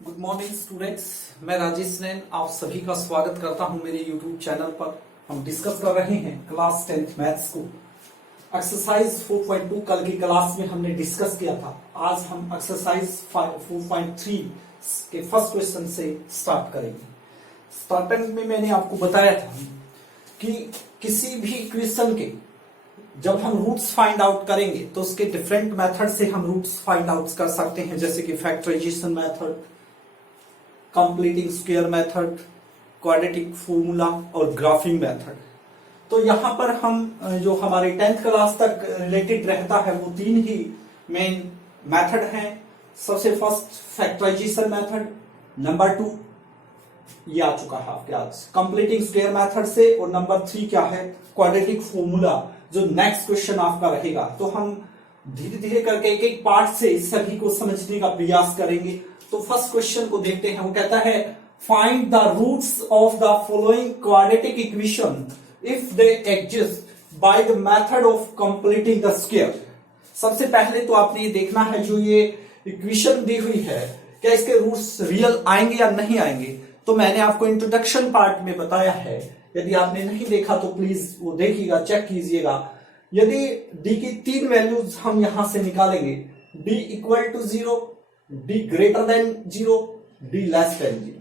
Good morning students, मैं राजेश नैन आप सभी का स्वागत करता हूं मेरे यूट्यूब चैनल पर। हम डिस्कस कर रहे हैं क्लास 10th मैथ्स को। एक्सरसाइज 4.2 कल की क्लास में हमने डिस्कस किया था। आज हम एक्सरसाइज 4.3 के फर्स्ट क्वेश्चन से स्टार्ट करेंगे। स्टार्टिंग में मैंने आपको बताया था कि किसी भी इक्वेशन के जब हम रूट्स फाइंड आउट करेंगे तो उसके डिफरेंट मेथड से हम रूट्स फाइंड आउट कर सकते हैं, जैसे कि factorisation method, completing square method, quadratic formula और ग्राफिंग मेथड। तो यहां पर हम जो हमारे 10th क्लास तक रिलेटेड रहता है वो तीन ही मेन मेथड हैं। सबसे फर्स्ट फैक्टराइजेशन मेथड, नंबर 2 ये आ चुका है आपके आज कंप्लीटिंग स्क्वायर मेथड से, और नंबर 3 क्या है, क्वाड्रेटिक फॉर्मूला, जो नेक्स्ट क्वेश्चन आपका रहेगा। तो हम धीरे धीरे करके एक एक पार्ट से सभी को समझने का प्रयास करेंगे। तो फर्स्ट क्वेश्चन को देखते हैं। वो कहता है find the roots of the following quadratic equation if they exist by the method of completing the square. सबसे पहले तो आपने ये देखना है, जो ये इक्वेशन दी हुई है क्या इसके रूट्स रियल आएंगे या नहीं आएंगे। तो मैंने आपको इंट्रोडक्शन पार्ट में बताया है, यदि आपने नहीं देखा तो प्लीज वो देखिएगा, चेक कीजिएगा। यदि d की 3 वैल्यूज हम यहां से निकालेंगे, d equal to 0, d greater than 0, d less than 0।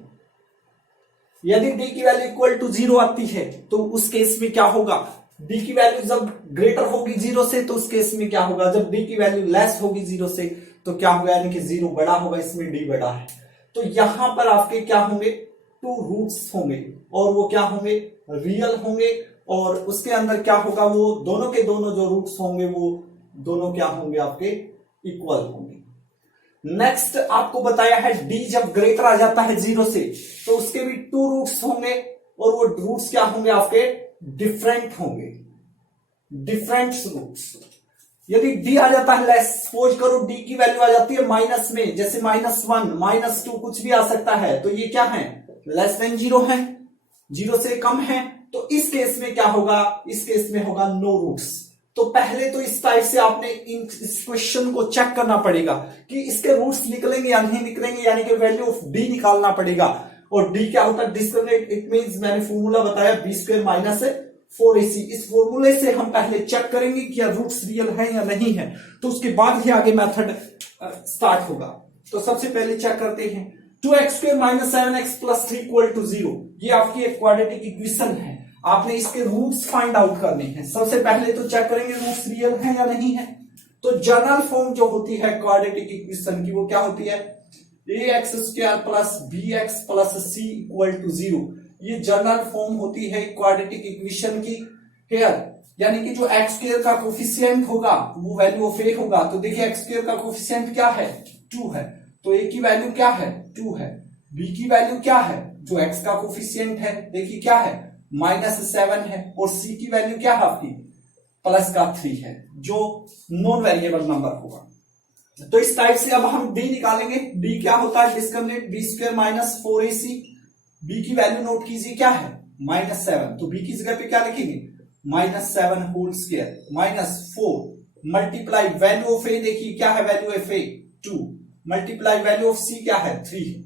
यदि d की वैल्यू इक्वल टू 0 आती है तो उस केस में क्या होगा, d की वैल्यू जब ग्रेटर होगी 0 से तो उस केस में क्या होगा, जब d की वैल्यू लेस होगी 0 से तो क्या होगा, यानी कि 0 बड़ा होगा, इसमें d बड़ा है। तो यहां पर आपके क्या होंगे, 2 रूट्स होंगे और वो क्या होंगे, रियल होंगे। और उसके अंदर क्या होगा, वो दोनों के दोनों जो रूट्स होंगे वो दोनों क्या होंगे, आपके इक्वल होंगे। नेक्स्ट आपको बताया है d जब ग्रेटर आ जाता है 0 से तो उसके भी 2 रूट्स होंगे और वो रूट्स क्या होंगे, आपके डिफरेंट होंगे, डिफरेंट रूट्स। यदि d आ जाता है लेस, सपोज करो d की वैल्यू आ जाती है माइनस में, जैसे -1, -2 कुछ भी आ सकता है, तो ये क्या है, लेस देन 0 है, 0 से कम है। तो इस केस में क्या होगा, इस केस में होगा नो रूट्स। तो पहले तो इस टाइप से आपने इस क्वेश्चन को चेक करना पड़ेगा कि इसके रूट्स निकलेंगे या नहीं निकलेंगे, यानी कि वैल्यू ऑफ d निकालना पड़ेगा। और d क्या होता है, डिस्क्रिमिनेंट, इट मींस मैंने फॉर्मूला बताया b² माइनस 4ac। इस फॉर्मूले से हम पहले चेक करेंगे कि या रूट्स रियल है या नहीं है, तो उसके बाद ही आगे मेथड स्टार्ट होगा। तो सबसे पहले चेक करते हैं, 2x² minus 7x plus 3 equal to 0। ये आपकी एक क्वाड्रेटिक इक्वेशन है, आपने इसके रूट्स फाइंड आउट करने हैं। सबसे पहले तो चेक करेंगे रूट्स रियल है या नहीं है। तो जनरल फॉर्म जो होती है क्वाड्रेटिक इक्वेशन की वो क्या होती है, ax² plus bx plus c equal to 0। ये जनरल फॉर्म होती है क्वाड्रेटिक इक्वेशन की। हेयर यानी कि जो x² का कोफिशिएंट होगा वो वैल्यू ऑफ a होगा। तो देखिए x² का कोफिशिएंट क्या है, 2 है, तो a की वैल्यू क्या है, 2 है। b की वैल्यू क्या है, जो x का कोफिशिएंट है, देखिए क्या है, -7 है। और c की वैल्यू क्या है आपकी, प्लस का 3 है, जो नॉन वेरिएबल नंबर होगा। तो इस टाइप से अब हम d निकालेंगे। d क्या होता है, discriminant b² minus 4ac। b की वैल्यू नोट कीजिए क्या है, -7, तो b की जगह पे क्या लिखेंगे, -7 whole square minus 4 multiply value of a, देखिए क्या है value of a, 2 multiply value of c क्या है, 3।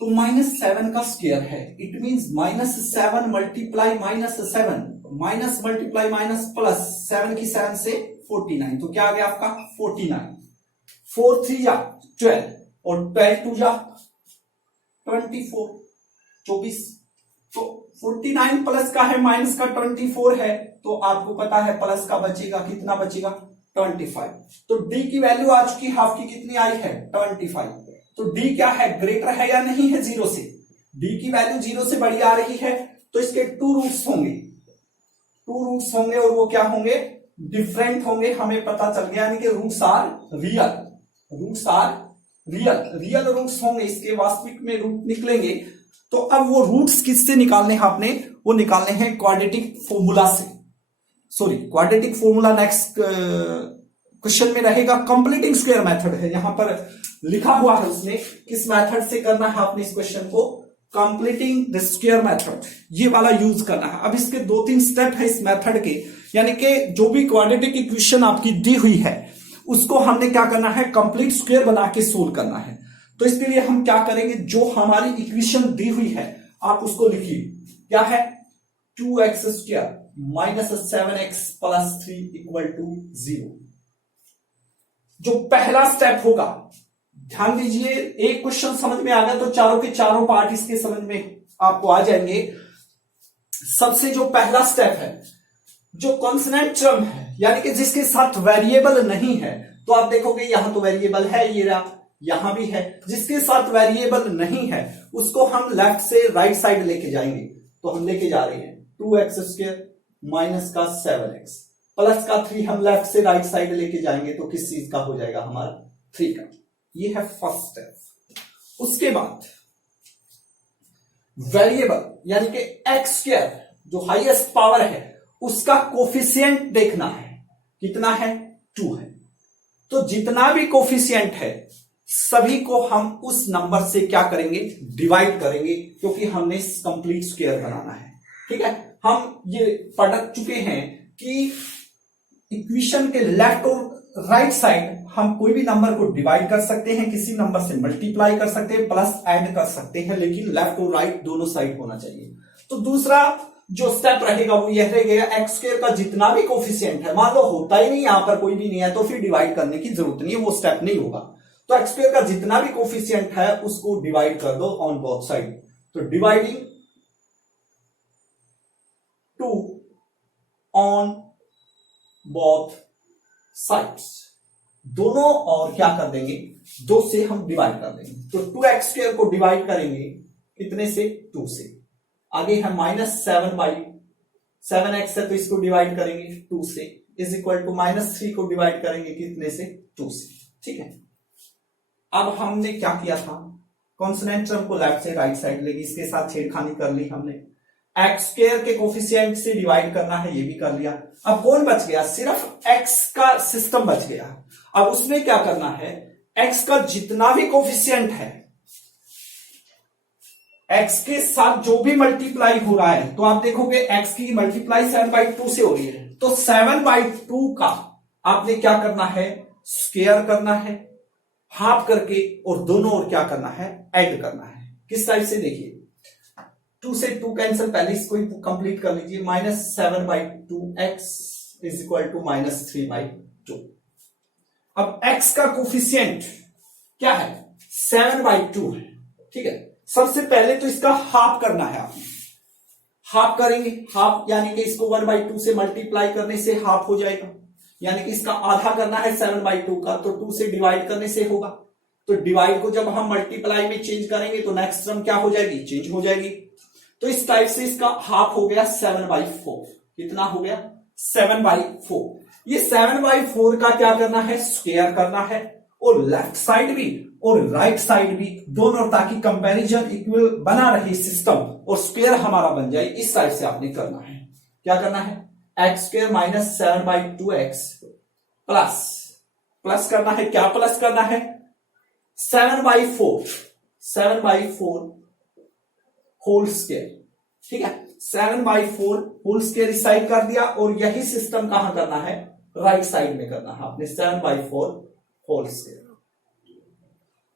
तो -7 का स्क्वायर है, it means -7 multiply -7, minus multiply minus plus, 7 की 7 से 49, तो क्या आ गया आपका 49। 4 3 जा 12 और 12 2 जा 24। तो 49 प्लस का है, माइनस का 24 है, तो आपको पता है प्लस का बचेगा, कितना बचेगा 25। तो d की वैल्यू आ चुकी है आपकी, कितनी आई है 25। तो d क्या है, ग्रेटर है या नहीं है 0 से, d की वैल्यू 0 से बड़ी आ रही है, तो इसके 2 रूट्स होंगे, 2 रूट्स होंगे और वो क्या होंगे, डिफरेंट होंगे, हमें पता चल गया, यानी कि roots are real, roots are real, real roots होंगे, इसके वास्तविक में रूट निकलेंगे। तो अब वो रूट्स किससे निकालने हैं आपने, वो निकालने हैं क्वाड्रेटिक फॉर्मूला से। Sorry, quadratic formula next question में रहेगा। कंप्लीटिंग स्क्वायर मेथड है, यहां पर लिखा हुआ है उसने किस मेथड से करना है आपने इस क्वेश्चन को, कंप्लीटिंग द स्क्वायर मेथड, ये वाला यूज करना है। अब इसके 2-3 स्टेप है इस मेथड के, यानी कि जो भी क्वाड्रेटिक इक्वेशन आपकी दी हुई है उसको हमने क्या करना है, कंप्लीट स्क्वायर बना के सोल्व करना है। तो इसके लिए हम क्या करेंगे, जो हमारी इक्वेशन दी हुई है आप उसको लिखिए। क्या है, 2x² minus 7x plus 3 equal to 0। जो पहला स्टेप होगा, ध्यान दीजिए, एक क्वेश्चन समझ में आ गया तो चारों के चारों पार्ट इसके समझ में आपको आ जाएंगे। सबसे जो पहला स्टेप है, जो कॉन्सोनेंट टर्म है यानी कि जिसके साथ वेरिएबल नहीं है, तो आप देखोगे यहां तो वेरिएबल है, ये रहा, यहां भी है। जिसके साथ वेरिएबल नहीं है उसको हम लेफ्ट से राइट साइड लेके जाएंगे। तो हम लेके जा रहे हैं 2x² माइनस का 7x प्लस का 3 हम लेफ्ट से राइट साइड लेके जाएंगे तो किस चीज का हो जाएगा, हमारा 3 का। ये है फर्स्ट स्टेप। उसके बाद वेरिएबल यानी कि x² जो हाईएस्ट पावर है उसका कोफिशिएंट देखना है, कितना है, 2 है। तो जितना भी कोफिशिएंट है सभी को हम उस नंबर से क्या करेंगे, डिवाइड करेंगे, क्योंकि हमने कंप्लीट स्क्वायर बनाना है। ठीक है, हम ये पढ़ चुके हैं कि इक्वेशन के लेफ्ट और राइट साइड हम कोई भी नंबर को डिवाइड कर सकते हैं, किसी नंबर से मल्टीप्लाई कर सकते हैं, प्लस ऐड कर सकते हैं, लेकिन लेफ्ट और राइट दोनों साइड होना चाहिए। तो दूसरा जो स्टेप रहेगा वो यह रहेगा, x² का जितना भी कोफिशिएंट है, मान लो होता ही नहीं, यहां पर कोई भी नहीं है, तो फिर डिवाइड करने की जरूरत नहीं है, वो स्टेप नहीं होगा। तो x² का जितना भी कोफिशिएंट है उसको डिवाइड कर दो ऑन बोथ साइड। तो डिवाइडिंग 2 ऑन बोथ साइड्स, दोनों और क्या कर देंगे, 2 से हम डिवाइड कर देंगे। तो 2x² को डिवाइड करेंगे कितने से, 2 से। आगे है -7/7x है तो इसको डिवाइड करेंगे 2 से, इज इक्वल टू -3 को डिवाइड करेंगे कितने से, 2 से। ठीक है, अब हमने क्या किया था, कॉन्सोनेंट टर्म को लेफ्ट से राइट साइड लेगी, इसके साथ छेड़खानी कर ली हमने। x² के कोफिशिएंट से डिवाइड करना है, ये भी कर लिया। अब कौन बच गया, सिर्फ x का सिस्टम बच गया। अब उसमें क्या करना है, x का जितना भी कोफिशिएंट है, x के साथ जो भी मल्टीप्लाई हो रहा है, तो आप देखोगे x की मल्टीप्लाई 7/2 से हो रही है, तो 7/2 का आपने क्या करना है, स्क्वायर करना है, हाफ करके, और दोनों और क्या करना है, ऐड करना है। किस टाइप से, देखिए 2 से 2 कैंसिल, पहले इसको कंप्लीट कर लीजिए। -7/2x is equal to -3/2। अब x का कोफिशिएंट क्या है, 7/2 है। ठीक है, सबसे पहले तो इसका हाफ करना है, आपने हाफ करेंगे, हाफ यानी कि इसको 1/2 से मल्टीप्लाई करने से हाफ हो जाएगा, यानी कि इसका आधा करना है 7/2 का, तो 2 से डिवाइड करने से होगा। तो डिवाइड को जब हम मल्टीप्लाई में चेंज करेंगे तो नेक्स्ट टर्म क्या हो जाएगी, चेंज हो जाएगी। तो इस टाइप से इसका हाफ हो गया 7/4। कितना हो गया, 7/4। ये 7/4 का क्या करना है, स्क्वायर करना है, और लेफ्ट साइड भी और राइट साइड भी दोनों, ताकि कंपैरिजन इक्वल बना रहे सिस्टम और स्क्वायर हमारा बन जाए। इस साइड से आपने करना है, क्या करना है, x² माइनस 7/2x प्लस करना है, क्या प्लस करना है, 7/4 होल स्क्वायर। ठीक है, 7/4 होल स्क्वायर इस साइड कर दिया, और यही सिस्टम कहां करना है, राइट साइड में करना है आपने, 7/4 होल स्क्वायर।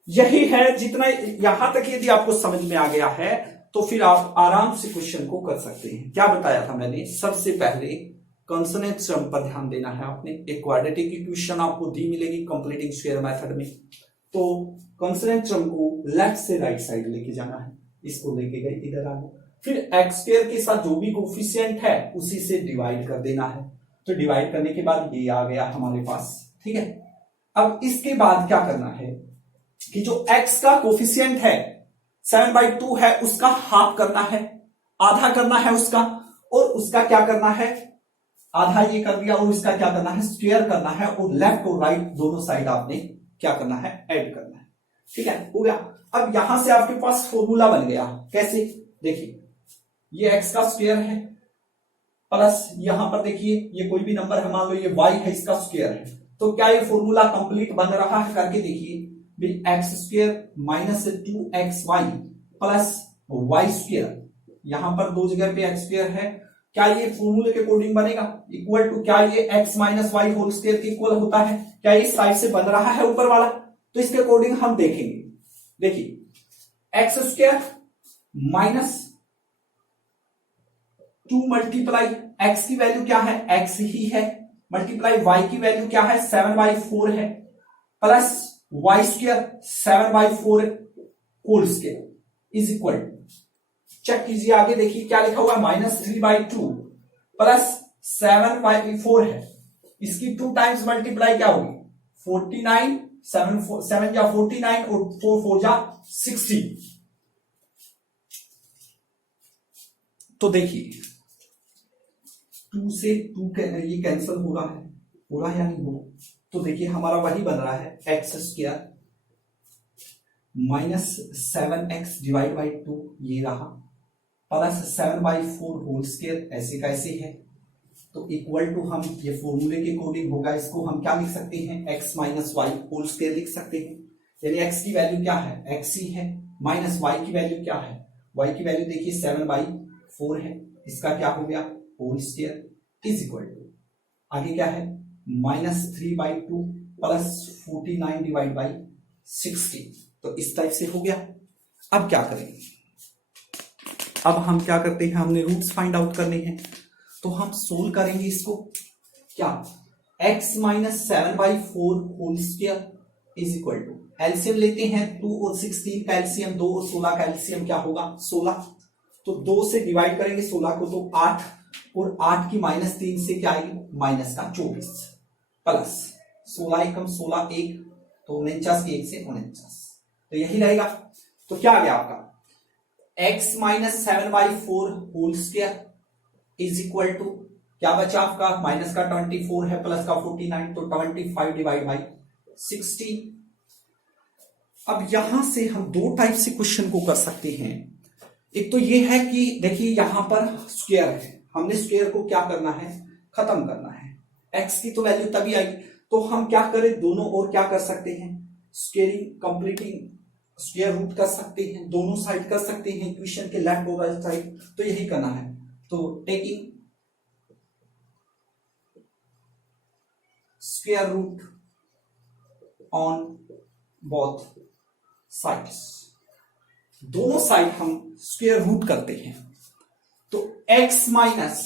यही है, जितना यहां तक यदि आपको समझ में आ गया है तो फिर आप आराम से क्वेश्चन को कर सकते हैं। क्या बताया था मैंने, सबसे पहले कॉन्सोनेंट टर्म पर ध्यान देना है आपने। एक क्वाड्रेटिक इक्वेशन आपको दी मिलेगी कंप्लीटिंग स्क्वायर मेथड में, तो कॉन्सोनेंट टर्म को लेफ्ट से राइट साइड लेके जाना है, इसको लेके गए इधर आ गए, फिर x² के साथ जो भी कोफिशिएंट है उसी से डिवाइड कर देना है। तो डिवाइड करने के बाद ये आ गया हमारे पास। ठीक है, अब इसके बाद क्या करना है कि जो x का कोफिशिएंट है 7/2 है, उसका हाफ करना है, आधा करना है उसका, और उसका क्या करना है, आधा ये कर दिया, और उसका क्या करना है, स्क्वायर करना है, और लेफ्ट और राइट दोनों साइड आपने क्या करना है, ऐड करना है। ठीक है, हो गया। अब यहां से आपके पास फॉर्मूला बन गया, कैसे, देखिए ये x का स्क्वायर है, प्लस यहां पर देखिए ये कोई भी नंबर है, मान लो ये y है, इसका स्क्वायर है, तो क्या ये फॉर्मूला कंप्लीट बन रहा है, करके देखिए, x² minus 2xy plus y², यहां पर दो जगह पे x² है, क्या ये फॉर्मूले के अकॉर्डिंग बनेगा, इक्वल टू, क्या ये x minus y whole square के इक्वल होता है, क्या ये साइड से बन रहा है ऊपर वाला, तो इसके अकॉर्डिंग हम देखेंगे। देखिए x square minus 2 multiply x की वैल्यू क्या है, एक्स ही है, मल्टीप्लाई वाई की वैल्यू क्या है, 7/4 है, plus y square 7/4 whole square is equal, check कीजिए आगे, देखिए क्या लिखा हुआ है, -3/2 प्लस 7/4 है, इसकी 2 टाइम्स मल्टीप्लाई क्या होगी 49, 7 जा 49 और 4 जा 60। तो देखिए 2 से 2 ये कैंसिल हो रहा है या नहीं हो रहा, तो देखिए हमारा वही बन रहा है x square -7x divide by 2 ये रहा, प्लस 7/4 होल स्क्वायर ऐसे कैसे है, तो इक्वल टू हम ये फॉर्मूले के अकॉर्डिंग होगा, इसको हम क्या लिख सकते हैं, x minus y whole square लिख सकते हैं, यानी x की वैल्यू क्या है, x ही है, माइनस y की वैल्यू क्या है, y की वैल्यू देखिए 7/4 है, इसका क्या हो गया whole square is equal to आगे क्या है -3/2 प्लस 49 डिवाइड बाई 60। तो इस टाइप से हो गया। अब क्या करेंगे, अब हम क्या करते हैं, हमने रूट्स फाइंड आउट करने हैं, तो हम सोल्व करेंगे इसको, क्या x minus 7/4 whole square is equal to, LCM लेते हैं 2 और 16 का एलसीएम 2 और 16 का एलसीएम क्या होगा 16, तो 2 से डिवाइड करेंगे 16 को तो 8 और 8 की -3 से क्या आएगी -24 प्लस 16 एकम 16 1 तो 49 की 1 से 49, तो यही रहेगा। तो क्या आ गया आपका x minus 7/4 whole square is equal to क्या बचा आपका, माइनस का 24 है प्लस का 49 तो 25 डिवाइड बाई 60। अब यहां से हम 2 टाइप से क्वेश्चन को कर सकते हैं, एक तो ये है कि देखिए यहां पर स्क्वायर है, हमने स्क्वायर को क्या करना है खत्म करना है, x की तो वैल्यू तभी आएगी, तो हम क्या करें दोनों और क्या कर सकते हैं स्क्वेयरिंग कंप्लीटिंग स्क्वायर रूट कर सकते हैं, दोनों साइड कर सकते हैं इक्वेशन के लेफ्ट और राइट साइड, तो यही करना है। तो taking square root on both sides, दोनों साइड हम स्क्वायर रूट करते हैं, तो x minus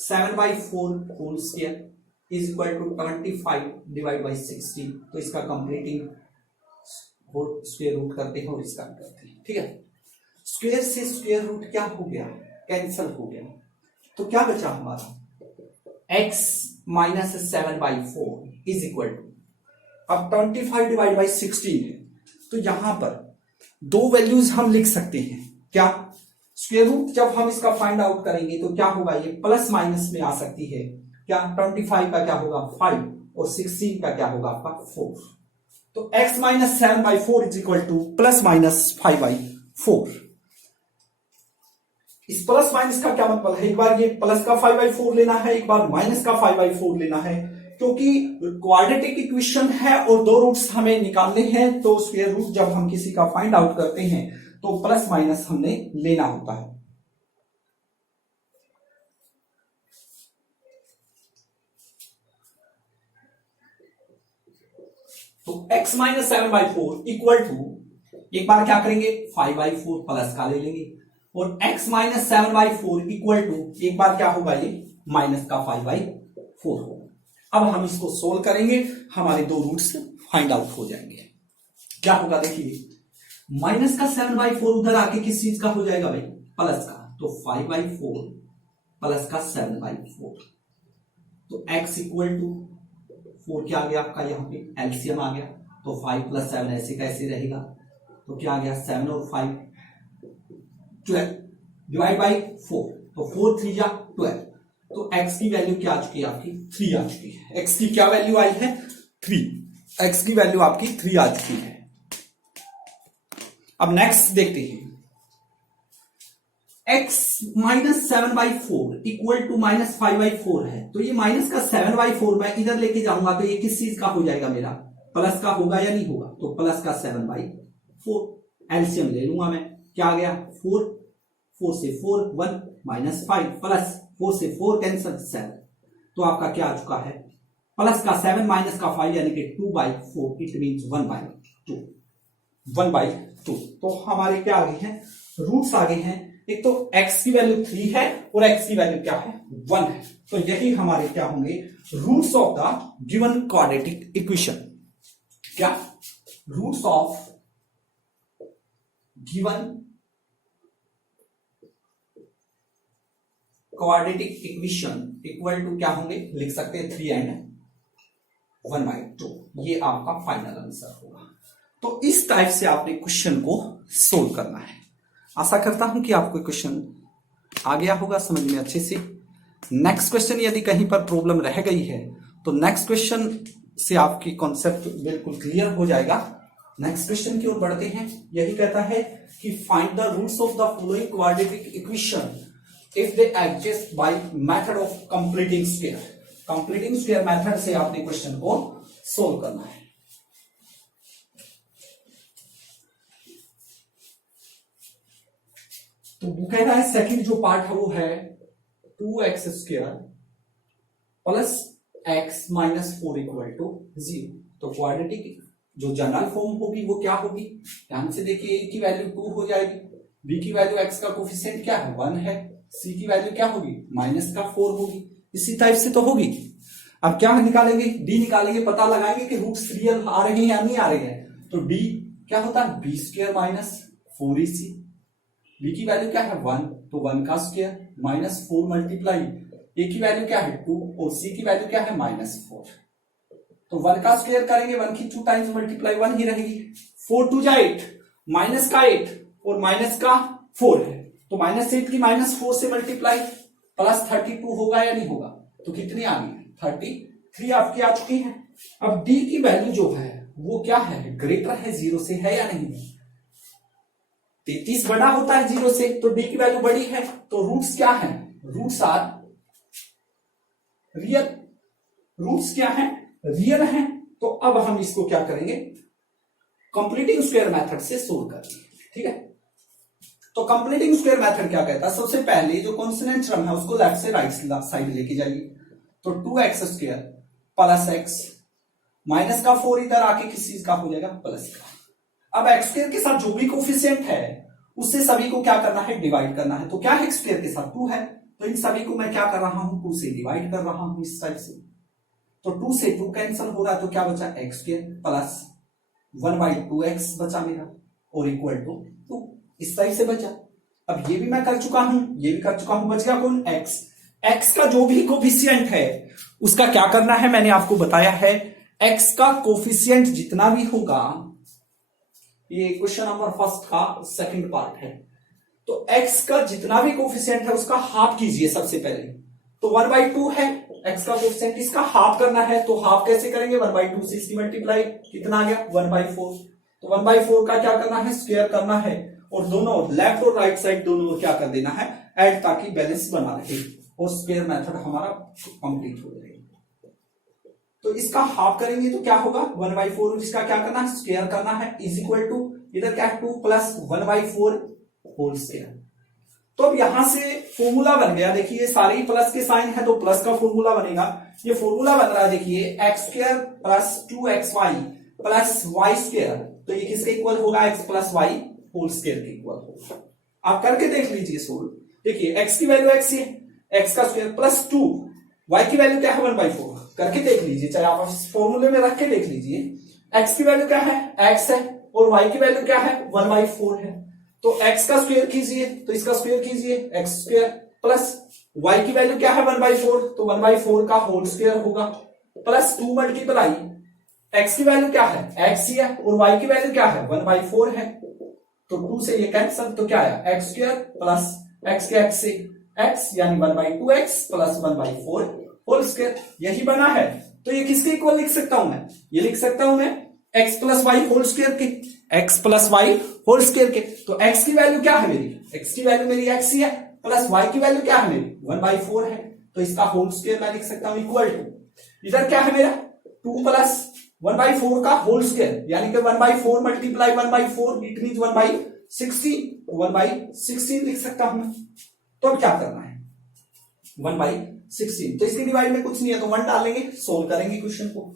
7/4 whole square is equal to 25 divide by 60, तो इसका कंप्लीटिंग स्क्वायर रूट करते हैं और इसका करते हैं, ठीक है। स्क्वायर से स्क्वायर रूट क्या हो गया कैंसल हो गया, तो क्या बचा हमारा x minus 7/4 is equal to, अब 25 डिवाइड बाई 16 है, तो यहां पर 2 वैल्यूज हम लिख सकते हैं, क्या स्क्वायर रूट जब हम इसका फाइंड आउट करेंगे तो क्या होगा, ये प्लस माइनस में आ सकती है, क्या 25 का क्या होगा 5 और 16 का क्या होगा आपका 4, तो x minus 7/4 is equal two plus minus 5/4। इस प्लस माइनस का क्या मतलब है, एक बार ये प्लस का 5/4 लेना है, एक बार माइनस का 5/4 लेना है, क्योंकि क्वाड्रेटिक इक्वेशन है और 2 रूट्स हमें निकालने हैं, तो स्क्वायर रूट जब हम किसी का फाइंड आउट करते हैं तो प्लस माइनस हमने लेना होता है। तो x माइनस 7/4 इक्वल टू, एक बार क्या करेंगे 5/4 प्लस का ले लेंगे, और x माइनस 7/4 इक्वल टू एक बार क्या होगा ये माइनस का 5/4 होगा। अब हम इसको सोल्व करेंगे, हमारे 2 रूट्स फाइंड आउट हो जाएंगे। क्या होगा देखिए, माइनस का 7/4 उधर आके किस चीज का हो जाएगा भाई प्लस का, तो 5/4 प्लस का 7/4, तो x इक्वल टू 4 क्या आ गया आपका यहाँ पे एलसीएम आ गया, तो 5 + 7 ऐसे कैसे रहेगा, तो क्या आ गया 7 और 5 12 डिवाइड बाई 4, तो 4 3 जा 12, तो x की वैल्यू क्या आ चुकी है आपकी 3 आ चुकी है, x की क्या वैल्यू आई है 3, x की वैल्यू आपकी 3 आ चुकी है। अब नेक्स्ट देखते हैं, x minus 7/4 equal to minus 5/4 है, तो ये माइनस का 7/4 मैं इधर लेके जाऊंगा तो ये किस चीज का हो जाएगा मेरा प्लस का होगा या नहीं होगा, तो प्लस का 7/4 एलसीएम ले लूंगा मैं, क्या आ गया 4 4 से 4 1 माइनस 5 प्लस 4 से 4 कैंसल 7, तो आपका क्या आ चुका है प्लस का 7 माइनस का 5 यानी कि 2/4 इट मींस 1/2। 1/2। तो हमारे क्या आगे हैं, रूट्स आगे हैं। एक तो x की वैल्यू 3 है और x की वैल्यू क्या है, 1 है। तो यही हमारे क्या होंगे, roots of the given quadratic equation. क्या, roots of given quadratic equation equal to क्या होंगे, लिख सकते हैं 3 एंड 1/2। ये आपका फाइनल आंसर होगा। तो इस टाइप से आपने क्वेश्चन को सोल्व करना है। आशा करता हूं कि आपको क्वेश्चन आ गया होगा समझ में अच्छे से। नेक्स्ट क्वेश्चन यदि कहीं पर प्रॉब्लम रह गई है तो नेक्स्ट क्वेश्चन से आपकी कॉन्सेप्ट बिल्कुल क्लियर हो जाएगा। नेक्स्ट क्वेश्चन की ओर बढ़ते हैं। यही कहता है कि find the roots of the following quadratic equation if they exist by method of completing square. Completing square method से आपने क्वेश्चन को सोल्व करना है। तो वो कह रहा है सेकंड जो पार्ट है वो है 2x² plus x minus 4 equal to 0। तो क्वाड्रेटिक जो जनरल फॉर्म होगी वो क्या होगी, ध्यान से देखिए। a की वैल्यू 2 हो जाएगी, b की वैल्यू x का कोफिशिएंट क्या है 1 है, c की वैल्यू क्या होगी माइनस का 4 होगी। इसी टाइप से तो होगी। अब क्या निकालेंगे, d निकालेंगे, पता लगाएंगे कि रूट्स रियल आ रहे हैं या नहीं आ रहे हैं। तो d क्या होता है b² माइनस 4ac। b की वैल्यू क्या है 1, तो 1 का स्क्वायर माइनस 4 मल्टीप्लाई a की वैल्यू क्या है 2 और c की वैल्यू क्या है -4। तो 1 का स्क्वायर करेंगे, 1 की 2 टाइम्स मल्टीप्लाई 1 ही रहेगी। 4 2 जा 8, माइनस का 8 और माइनस का 4 है, तो -8 की -4 से मल्टीप्लाई प्लस 32 होगा या नहीं होगा। तो कितनी आ गई 33 आपकी आ चुकी है। अब d की वैल्यू जो है वो क्या है, ग्रेटर है 0 से, है या नहीं। 33 बड़ा होता है 0 से, तो d की वैल्यू बड़ी है। तो रूट्स क्या है, रूट्स आर रियल। रूट्स क्या है, रियल है। तो अब हम इसको क्या करेंगे, कंप्लीटिंग स्क्वायर मेथड से सोल्व करेंगे। ठीक है, तो कंप्लीटिंग स्क्वायर मेथड क्या कहता है, सबसे पहले जो कॉन्सोनेंट टर्म है उसको लेफ्ट से राइट साइड लेके जाइए। तो 2x² प्लस x माइनस का 4 इधर आके किस चीज का हो जाएगा, प्लस का। अब x² के साथ जो भी कोफिशिएंट है उससे सभी को क्या करना है, डिवाइड करना है। तो क्या है, x² के साथ 2 है, तो इन सभी को मैं क्या कर रहा हूं, 2 से डिवाइड कर रहा हूं इस साइड से। तो 2 से 2 कैंसिल हो रहा है, तो क्या बचा x² प्लस 1/2x बचा मेरा और इक्वल टू 2 इस साइड से बचा। अब ये भी मैं कर चुका हूं, ये भी कर चुका हूं, बच गया कौन, x। x का जो भी कोफिशिएंट है उसका क्या करना है, मैंने आपको बताया है। x का कोफिशिएंट जितना भी होगा, ये क्वेश्चन नंबर फर्स्ट का सेकंड पार्ट है। तो x का जितना भी कोफिशिएंट है उसका हाफ कीजिए सबसे पहले। तो 1/2 है x का कोफिशिएंट, इसका हाफ करना है। तो हाफ कैसे करेंगे, 1/2 से इसकी मल्टीप्लाई, कितना आ गया 1/4। तो 1/4 का क्या करना है, स्क्वायर करना है और दोनों लेफ्ट और राइट साइड दोनों क्या कर देना है, ऐड, ताकि बैलेंस बना रहे और स्क्वायर मेथड हमारा कंप्लीट हो जाएगा। तो इसका हाफ करेंगे तो क्या होगा 1/4, इसका क्या करना है, स्क्वायर करना है, इज इक्वल टू इधर क्या है 2 प्लस 1/4 होल स्क्वायर। तो अब यहां से फॉर्मूला बन गया, देखिए सारे ही प्लस के साइन है तो प्लस का फॉर्मूला बनेगा। ये फॉर्मूला बन रहा है, देखिए x² plus 2xy plus y²। तो ये किसके इक्वल होगा, x plus y whole square के इक्वल होगा। आप करके देख लीजिए सोल्व। देखिए x की वैल्यू x है, x का स्क्वायर प्लस 2, y की वैल्यू क्या है 1/4, करके देख लीजिए, चाहे आप इस फॉर्मूले में रख के देख लीजिए। x की वैल्यू क्या है, x है, और y की वैल्यू क्या है 1/4 है। तो x का स्क्वायर कीजिए, तो इसका स्क्वायर कीजिए, x² प्लस y की वैल्यू क्या है 1/4, तो 1/4 का होल स्क्वायर होगा, प्लस 2 मल्टीप्लाई x की वैल्यू क्या है x ही है और y की वैल्यू क्या है 1/4 है। तो 2 से ये कैंसिल, तो क्या है x² प्लस x के x से x यानी 1/2x प्लस 1/4 होल स्क्वायर, यही बना है। तो ये किसके इक्वल लिख सकता हूं मैं, ये लिख सकता हूं मैं x plus y whole square के, x plus y whole square के। तो x की वैल्यू क्या है मेरी, x की वैल्यू मेरी x ही है, प्लस y की वैल्यू क्या है मेरी 1/4 है। तो इसका होल स्क्वायर मैं लिख सकता हूं इक्वल टू, इधर क्या है मेरा 2 प्लस 1/4 का होल स्क्वायर, यानी कि 1/4 मल्टीप्लाई 1/4 इट मींस 1/16, 1/16 लिख सकता हूं मैं। तो अब क्या करना है 1/16, तो इसके डिवाइड में कुछ नहीं है तो 1 डालेंगे, सोल्व करेंगे क्वेश्चन को।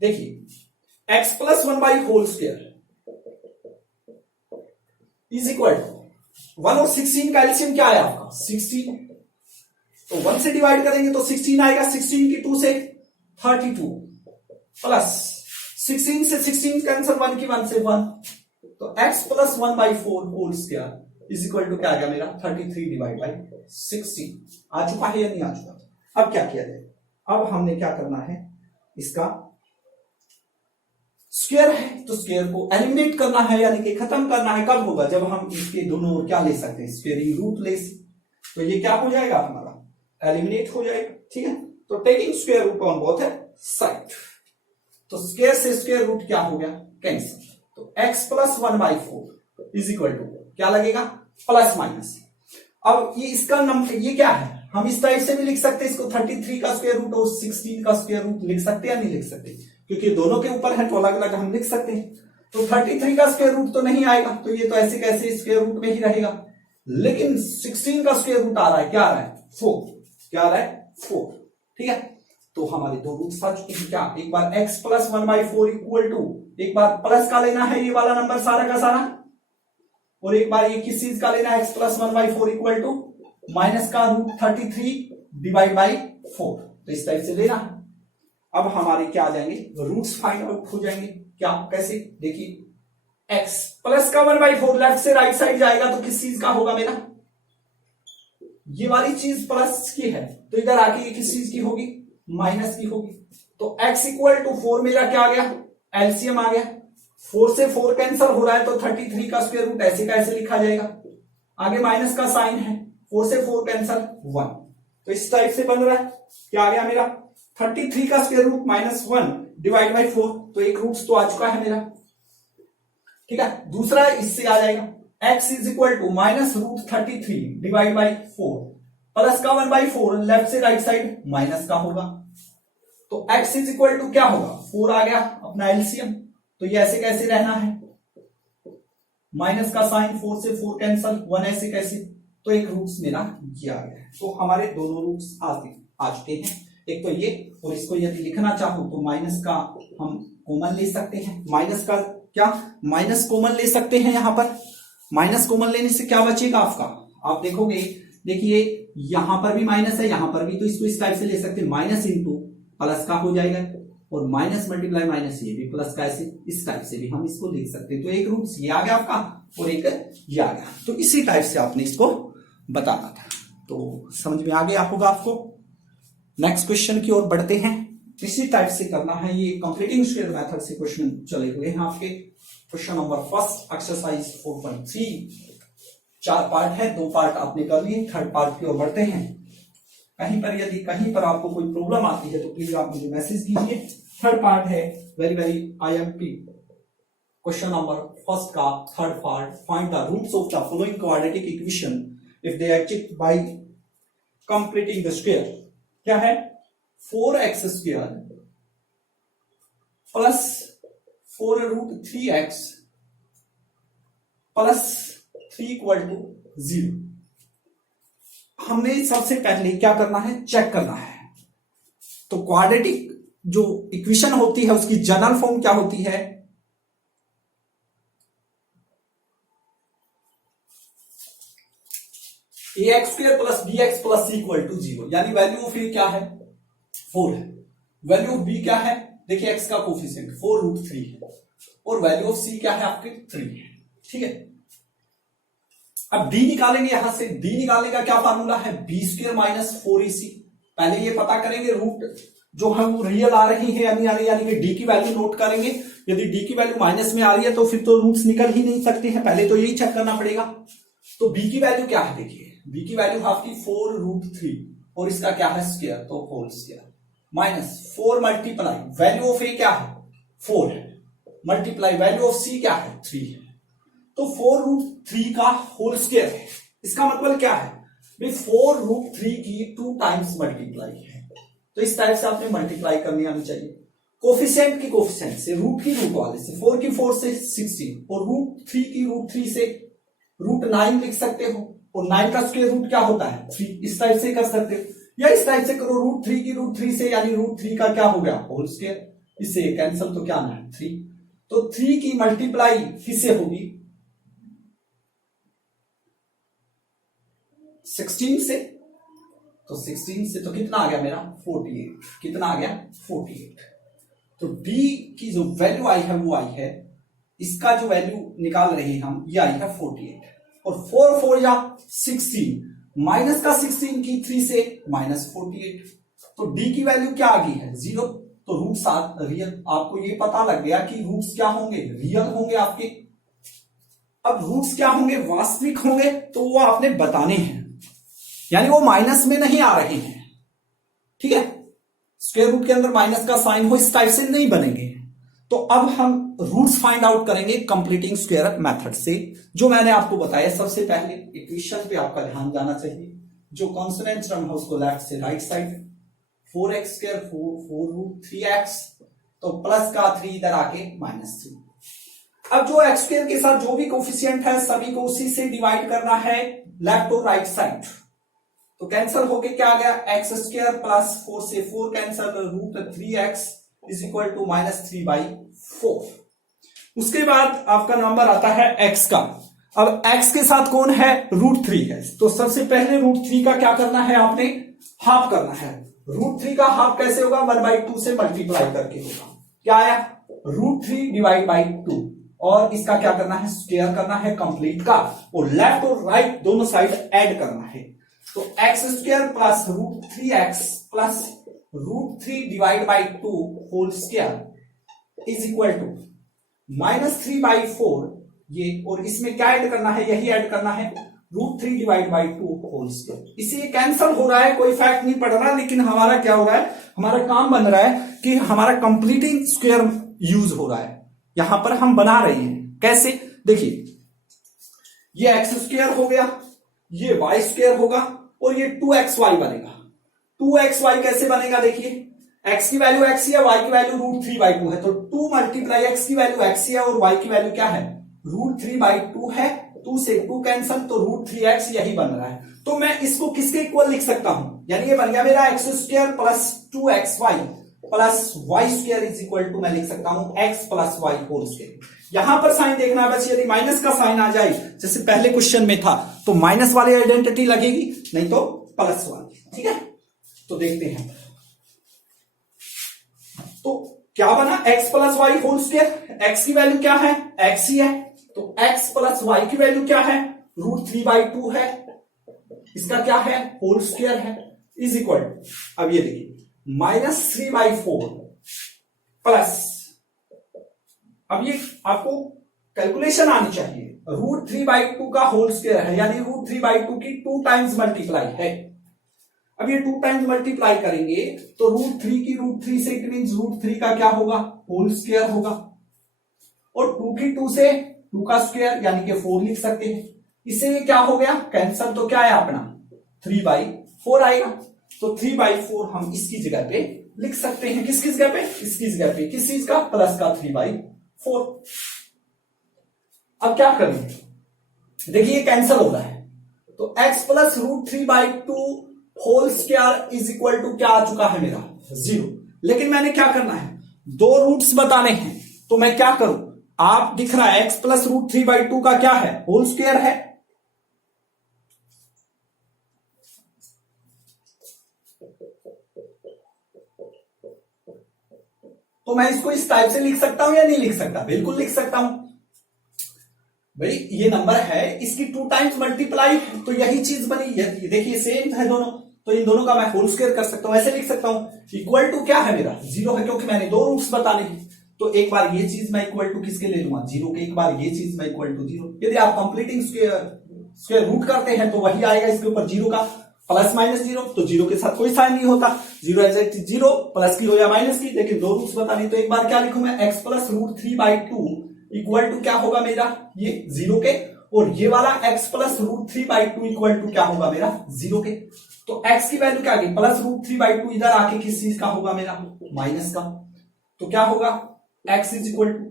देखिए x प्लस 1/होल स्क्वायर इज इक्वल टू 1 और 16 का एलसीएम क्या आया आपका 16, तो 1 से डिवाइड करेंगे तो 16 आएगा, 16 की 2 से 32 प्लस 16 से 16 कैंसिल, 1 की 1 से 1, तो x plus 1/4 is equal to क्या आ गया मेरा 33/16। आ चुका है या नहीं आ चुका? अब क्या किया जाए, अब हमने क्या करना है, इसका स्क्वायर है तो स्क्वायर को एलिमिनेट करना है, यानी कि खत्म करना है। कब होगा? जब हम इसके दोनों ओर क्या ले सकते हैं, स्क्वायरिंग रूट ले सकते, तो ये क्या हो जाएगा हमारा एलिमिनेट हो जाएगा। ठीक है, तो taking square root on both side, तो स्क्वायर से स्क्वायर रूट क्या हो गया कैंसिल, तो x plus 1/4 is equal to क्या लगेगा प्लस माइनस। अब ये इसका नंबर ये क्या है, हम इस टाइप से भी लिख सकते हैं इसको, 33 का स्क्वायर रूट और 16 का स्क्वायर रूट लिख सकते हैं या नहीं लिख सकते, क्योंकि दोनों के ऊपर है तो अलग अलग हम लिख सकते हैं। तो 33 का स्क्वायर रूट तो नहीं आएगा, तो ये तो ऐसे कैसे स्क्वायर रूट में ही रहेगा, लेकिन 16 का स्क्वायर रूट आ रहा है, क्या आ रहा है 4, क्या आ रहा है 4। ठीक है, तो हमारे दो रूट्स आ चुके हैं। क्या, एक बार x प्लस 1/4 इक्वल टू, एक बार प्लस का लेना है ये वाला नंबर सारा का सारा, और एक बार ये किस चीज का लेना है, x plus 1/4 equal to minus का रूट 33/4, तो इस टाइप से लेना है। अब हमारे क्या आ जाएंगे, रूट्स फाइंड आउट हो जाएंगे। क्या, कैसे, देखिए x प्लस का 1/4 लेफ्ट से राइट साइड जाएगा तो किस चीज का होगा मेरा, ये वाली चीज प्लस की है, तो इधर आके ये किस चीज की होगी, माइनस की होगी। तो x इक्वल टू 4 मेरा क्या आ गया, एलसीएम आ गया, 4 से 4 कैंसिल हो रहा है तो 33 का स्क्वायर रूट ऐसे कैसे लिखा जाएगा, आगे माइनस का साइन है, 4 से 4 कैंसिल 1, तो इस टाइप से बन रहा है। क्या आ गया मेरा 33 का square root minus 1 divide by 4, तो एक रूट तो आ चुका है मेरा। ठीक है, दूसरा इससे आ जाएगा x is equal to minus root 33 divide by 4, plus का 1/4 लेफ्ट से राइट साइड माइनस का होगा, तो x इज इक्वल टू क्या होगा 4 आ गया अपना एलसीएम, तो ये ऐसे कैसे रहना है, माइनस का साइन, 4 से 4 कैंसिल, 1 ऐसे कैसे, तो एक रूट्स मेरा ये आ गया। तो हमारे दोनों रूट्स आ चुके हैं, एक तो ये, और इसको यदि लिखना चाहो तो माइनस का हम कॉमन ले सकते हैं, माइनस का क्या, माइनस कॉमन ले सकते हैं। यहां पर माइनस कॉमन लेने से क्या बचेगा आपका, आप देखोगे, देखिए यहां पर भी माइनस है, यहां पर भी, तो इसको इस टाइप से ले सकते हैं, माइनस इंटू प्लस का हो जाएगा, और माइनस मल्टीप्लाई माइनस ये भी प्लस का, ऐसे इस टाइप से भी हम इसको लिख सकते हैं। तो एक रूट ये आ गया आपका और एक ये आ गया, तो इसी टाइप से आपने इसको बताना था। तो समझ में आ गया होगा आपको। नेक्स्ट क्वेश्चन की ओर बढ़ते हैं, इसी टाइप से करना है, ये कंप्लीटिंग स्क्वायर मेथड से क्वेश्चन चले हुए हैं आपके। Question number first exercise 4.3, 4 part है, 2 पार्ट आपने कर लिए, थर्ड पार्ट की ओर बढ़ते हैं। कहीं पर यदि कहीं पर आपको कोई प्रॉब्लम आती है तो प्लीज आप मुझे मैसेज कीजिए। थर्ड पार्ट है very very IMP, question number first का third part, find the roots of the following quadratic equation if they exist by completing the square. क्या है, 4x² plus 4√3x plus 3 equal to 0। हमने सबसे पहले क्या करना है, चेक करना है। तो क्वाड्रेटिक जो इक्वेशन होती है उसकी जनरल फॉर्म क्या होती है, ax² plus bx plus c equal to 0, यानी वैल्यू ऑफ a क्या है 4 है, वैल्यू ऑफ b क्या है, देखिए x का कोफिशिएंट 4√3 है, और वैल्यू ऑफ c क्या है आपके 3 है। ठीक है, अब d निकालेंगे, यहां से d निकालने का क्या फार्मूला है, b² माइनस 4ac। पहले ये पता करेंगे रूट जो हम रियल आ रही है यानी कि d की वैल्यू नोट करेंगे, यदि d की वैल्यू माइनस में आ रही है तो फिर तो रूट्स निकल ही नहीं सकते हैं, पहले तो यही चेक करना पड़ेगा। तो b की वैल्यू क्या है, देखिए b की वैल्यू आपकी 4√3 और इसका क्या है स्क्वायर, तो whole square minus 4 multiply value of a क्या है 4 है, मल्टीप्लाई वैल्यू ऑफ c क्या है 3 है, तो 4√3 का होल स्क्वायर है। इसका मतलब क्या है, 4√3 की 2 टाइम्स मल्टीप्लाई है, तो इस टाइप से आपने मल्टीप्लाई करनी आनी चाहिए। कोफिशिएंट की कोफिशिएंट से, रूट की रूट वाले से, 4 की 4 से 16, और √3 की √3 से √9 लिख सकते हो, और 9 का स्क्वायर रूट क्या होता है 3, इस टाइप से कर सकते हो, या इस टाइप से करो √3 की √3 से, यानी √3 का क्या हो गया होल स्क्वायर, इससे कैंसिल, तो क्या आना है 3। तो 3 की मल्टीप्लाई किससे होगी 16 से, तो 16 से तो कितना आ गया मेरा 48, कितना आ गया 48। तो d की जो वैल्यू आई है वो आई है, इसका जो वैल्यू निकाल रहे हैं हम, ये आई है 48, और 4 4 या 16, माइनस का 16 की 3 से -48, तो d की वैल्यू क्या आ गई है 0। तो रूट्स रियल, आपको ये पता लग गया कि रूट्स क्या होंगे रियल होंगे आपके। अब रूट्स क्या होंगे वास्तविक होंगे, तो वो आपने बताने हैं, यानी वो माइनस में नहीं आ रहे हैं, ठीक है। स्क्वायर रूट के अंदर माइनस का साइन हो इस टाइप से नहीं बनेंगे। तो अब हम रूट्स फाइंड आउट करेंगे कंप्लीटिंग स्क्वायर मेथड से, जो मैंने आपको बताया। सबसे पहले इक्वेशन पे आपका ध्यान जाना चाहिए, जो कॉन्सोनेंट टर्म है उसको लेफ्ट से right side, 4x square 4 root 3x, तो प्लस का 3 इधर आके -3। अब जो एक्स स्क्वायर के साथ जो भी कोफिशिएंट है सभी को उसी से डिवाइड करना है लेफ्ट और राइट साइड। तो कैंसिल होके क्या आ गया एक्स स्क्वायर प्लस 4 से 4 cancel, root 3x is equal to -3/4। उसके बाद आपका नंबर आता है x का। अब x के साथ कौन है √3 है, तो सबसे पहले √3 का क्या करना है आपने हाफ करना है। √3 का हाफ कैसे होगा 1/2 से मल्टीप्लाई करके होगा। क्या आया √3/2, और इसका क्या करना है स्क्वायर करना है कंप्लीट का, और लेफ्ट और राइट दोनों साइड ऐड करना है। तो x square plus √3x plus √3/2 whole square is equal to -3/4, ये, और इसमें क्या ऐड करना है यही ऐड करना है √3/2 होल स्क्वायर। इसे कैंसिल हो रहा है, कोई फैक्ट नहीं पड़ रहा, लेकिन हमारा क्या हो रहा है हमारा काम बन रहा है कि हमारा कंप्लीटिंग स्क्वायर यूज हो रहा है। यहां पर हम बना रहे हैं कैसे, देखिए ये एक्स स्क्वायर हो गया, ये वाई स्क्वायर होगा, और ये 2xy बनेगा। 2xy कैसे बनेगा, देखिए x की वैल्यू x है, y की वैल्यू √3/2 है, तो 2 मल्टीप्लाई x की वैल्यू x है और y की वैल्यू क्या है √3/2 है। 2 से 2 कैंसल, तो √3x यही बन रहा है। तो मैं इसको किसके इक्वल लिख सकता हूं, यानी ये बन गया मेरा x square plus 2xy plus y square is equal to मैं लिख सकता हूं x plus y whole square. यहां पर साइन देखना है बस, यदि माइनस का साइन आ जाए जैसे पहले क्वेश्चन में था तो माइनस वाली आइडेंटिटी लगेगी, नहीं तो प्लस वाली, ठीक है। तो देखते हैं, तो क्या बना x plus y whole square, x की वैल्यू क्या है x ही है, तो x प्लस वाई की वैल्यू क्या है √3/2 है, इसका क्या है होल स्क्वायर है, इज इक्वल, अब ये देखिए -3/4 प्लस, अब ये आपको कैलकुलेशन आनी चाहिए, √3/2 का होल स्क्वायर है, यानी √3/2 की 2 टाइम्स मल्टीप्लाई है। अब ये 2 टाइम्स मल्टीप्लाई करेंगे तो √3 की √3 से इट मींस √3 का क्या होगा होल स्क्वायर होगा, और 2 की 2 से 2 का स्क्वायर यानी कि 4 लिख सकते हैं। इससे ये क्या हो गया कैंसल, तो क्या है अपना 3/4 आएगा, तो 3/4 हम इसकी जगह पे लिख सकते हैं, किसकी जगह पे इसकी जगह पे, किस चीज का प्लस का 3/4। अब क्या करेंगे, देखिए कैंसल हो रहा है, तो x plus √3/2 whole square is equal to क्या आ चुका है मेरा 0। लेकिन मैंने क्या करना है 2 रूट्स बताने हैं, तो मैं क्या करूं, आप दिख रहा है x प्लस √3/2 का क्या है होल स्क्वायर है, तो मैं इसको इस टाइप से लिख सकता हूं या नहीं लिख सकता, बिल्कुल लिख सकता हूं भाई। ये नंबर है, इसकी 2 टाइम्स मल्टीप्लाई, तो यही चीज बनी, देखिए सेम है दोनों, तो इन दोनों का मैं होल स्क्वायर कर सकता हूं, ऐसे लिख सकता हूं। इक्वल टू क्या है मेरा 0 है, क्योंकि मैंने 2 रूट्स बताने हैं, तो एक बार ये चीज मैं इक्वल टू किसके ले लूंगा 0 के, एक बार ये चीज मैं इक्वल टू 0। यदि आप कंप्लीटिंग स्क्वायर रूट करते हैं तो वही आएगा इसके ऊपर 0 का, प्लस -0, तो 0 के साथ कोई साइन नहीं होता, 0 एग्जैक्ट 0, प्लस की हो या माइनस की, लेकिन 2 रूट्स बताने, तो एक बार क्या लिखूं मैं x प्लस √3/2 इक्वल टू क्या होगा मेरा ये 0 के, और ये वाला x प्लस √3/2 इक्वल टू क्या होगा मेरा 0 के। तो x की वैल्यू क्या आ गई प्लस √3/2, इधर आके किस चीज का होगा मेरा माइनस का, तो क्या होगा x इज इक्वल टू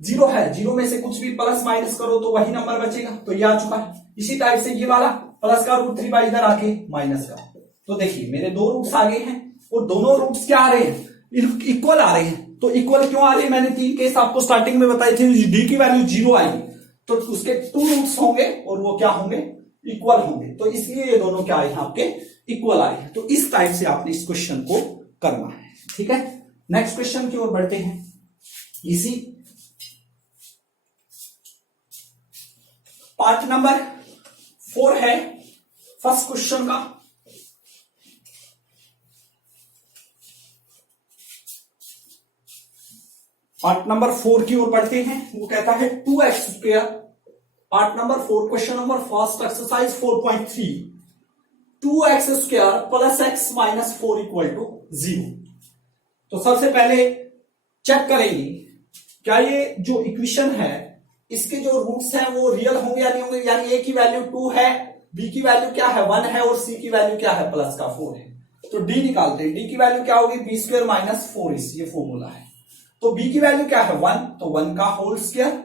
0 है, 0 में से कुछ भी प्लस माइनस करो तो वही नंबर बचेगा, तो ये आ चुका है। इसी टाइप से ये वाला प्लस का √3 इधर आके माइनस का, तो देखिए मेरे 2 रूट्स आ गए हैं, और दोनों रूट्स क्या आ रहे हैं इक्वल आ रहे हैं, तो इक्वल क्यों आ रही है, मैंने 3 केस आपको स्टार्टिंग में बताई थी, डी की वैल्यू 0 आएगी तो उसके 2 रूट्स होंगे और वो क्या होंगे, इक्वल होंगे, तो इसलिए ये दोनों क्या आए हैं आपके, इक्वल आए हैं। तो इस टाइप से आपने इस क्वेश्चन को करना है, ठीक है। नेक्स्ट क्वेश्चन की ओर बढ़ते हैं। इसी पार्ट नंबर 4 है फर्स्ट क्वेश्चन का। पार्ट नंबर 4 की ओर बढ़ते हैं। वो कहता है 2x², part number 4, question number first, exercise 4.3, 2x² plus x minus 4 equal to 0। तो सबसे पहले चेक करेंगे क्या ये जो इक्वेशन है इसके जो रूट्स हैं वो रियल होंगे या नहीं होंगे, यानी a की वैल्यू 2 है, b की वैल्यू क्या है 1 है और c की वैल्यू क्या है प्लस का 4 है। तो d निकालते हैं, d की वैल्यू क्या होगी b² माइनस 4ac, ये फॉर्मूला है। तो b की वैल्यू क्या है 1, तो 1 का whole square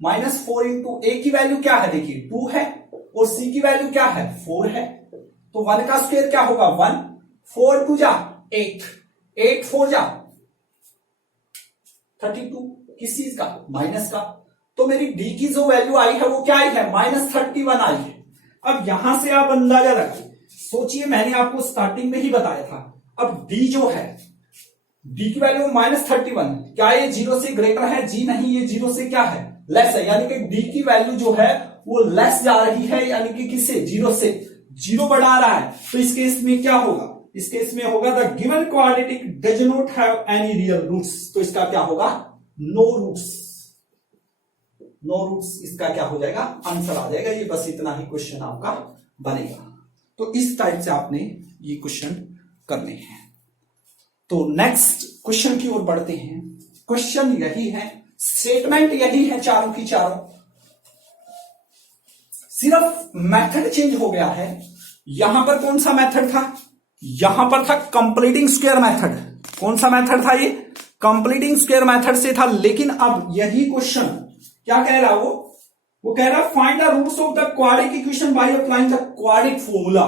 minus 4 into a की वैल्यू क्या है देखिए 2 है और c की वैल्यू क्या है 4 है, तो 1 का स्क्वायर क्या होगा 1, 4 2 जा 8, 8 4 जा 32, किस चीज का, माइनस का। तो मेरी d की जो वैल्यू आई है वो क्या आई है -31 आई है। अब यहां से आप अंदाजा रखिए, सोचिए मैंने आपको स्टार्टिंग में ही बताया था, अब d जो है d की वैल्यू -31, क्या ये 0 से ग्रेटर है, जी नहीं, ये 0 से क्या है लेस है, यानी कि d की वैल्यू जो है वो लेस जा रही है, यानी कि किससे 0 से, 0 बढ़ा रहा है। तो इस केस में क्या होगा, इस केस में होगा the given quadratic does not have any real roots, तो इसका क्या होगा नो रूट्स, नो रूट्स, इसका क्या हो जाएगा आंसर आ जाएगा। ये बस इतना ही क्वेश्चन आपका बनेगा। तो इस टाइप से आपने ये क्वेश्चन करने हैं। तो नेक्स्ट क्वेश्चन की ओर बढ़ते हैं। क्वेश्चन यही है, स्टेटमेंट यही है चारों की चारों, सिर्फ मेथड चेंज हो गया है। यहां पर कौन सा मेथड था, यहां पर था कंप्लीटिंग स्क्वायर मेथड। कौन सा मेथड था ये, कंप्लीटिंग स्क्वायर मेथड से था, लेकिन अब यही क्वेश्चन क्या कह रहा है, वो कह रहा है find the roots of the quadric equation by applying the quadric formula.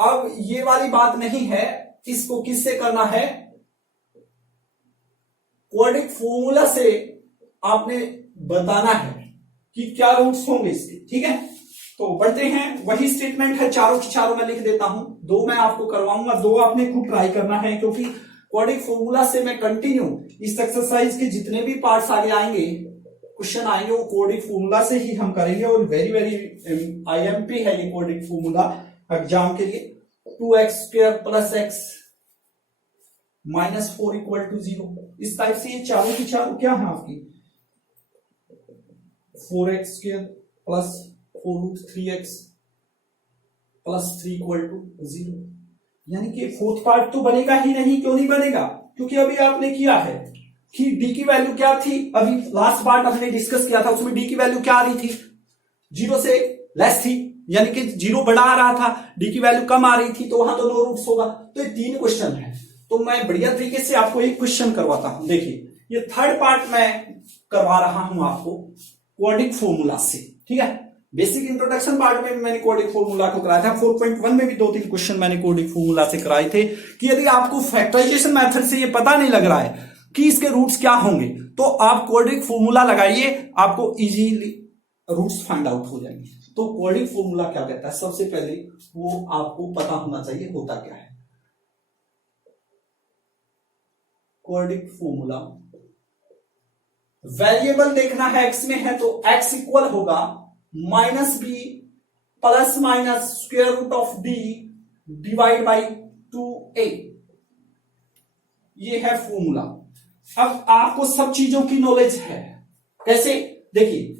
अब ये वाली बात नहीं है, इसको किससे करना है, क्वाड्रिक फॉर्मूला से आपने बताना है कि क्या रूट्स होंगे इसके, ठीक है। तो बढ़ते हैं, वही स्टेटमेंट है चारों की चारों, मैं लिख देता हूं, 2 मैं आपको करवाऊंगा, 2 आपने खुद ट्राई करना है, क्योंकि क्वाड्रिक फॉर्मूला से मैं कंटिन्यू इस एक्सरसाइज के जितने भी पार्ट्स आगे आएंगे, क्वेश्चन आएंगे, वो क्वाड्रिक फॉर्मूला से ही हम करेंगे। और वेरी वेरी IMP है ये क्वाड्रिक फॉर्मूला एग्जाम के लिए। 2x² plus x minus 4 equal to 0, इस टाइप से ये चारों की चारों क्या है आपकी 4x² plus 4√3x plus 3 equal to 0, यानी कि फोर्थ पार्ट तो बनेगा ही नहीं। क्यों नहीं बनेगा, क्योंकि अभी आपने किया है कि d की वैल्यू क्या थी, अभी लास्ट पार्ट हमने डिस्कस किया था, उसमें d की वैल्यू क्या आ रही थी 0 से लेस थी, यानी कि 0 बढ़ा आ रहा था, d की वैल्यू कम आ रही थी, तो वहां तो नो रूट्स होगा। तो ये 3 क्वेश्चन है, तो मैं बढ़िया तरीके से आपको एक क्वेश्चन करवाता हूं। देखिए ये थर्ड पार्ट मैं करवा रहा हूं आपको क्वाड्रिक फॉर्मूला से, ठीक है। बेसिक इंट्रोडक्शन पार्ट में मैंने क्वाड्रिक फॉर्मूला को कराया था, 4.1 में भी 2-3 क्वेश्चन मैंने क्वाड्रिक फॉर्मूला से कराए थे कि यदि आपको फैक्टराइजेशन मेथड से ये पता नहीं लग रहा है कि इसके रूट्स क्या होंगे, तो आप क्वाड्रिक फॉर्मूला लगाइए, आपको इजीली रूट्स फाइंड आउट हो जाएंगे। तो क्वाड्रिक फॉर्मूला क्या कहता है, सबसे पहले वो आपको पता होना चाहिए होता क्या है। क्वाड्रिक फॉर्मूला, वेरिएबल देखना है, x में है तो x इक्वल होगा -b plus minus square root of d divide by 2a, ये है फॉर्मूला। अब आपको सब चीजों की नॉलेज है, कैसे, देखिए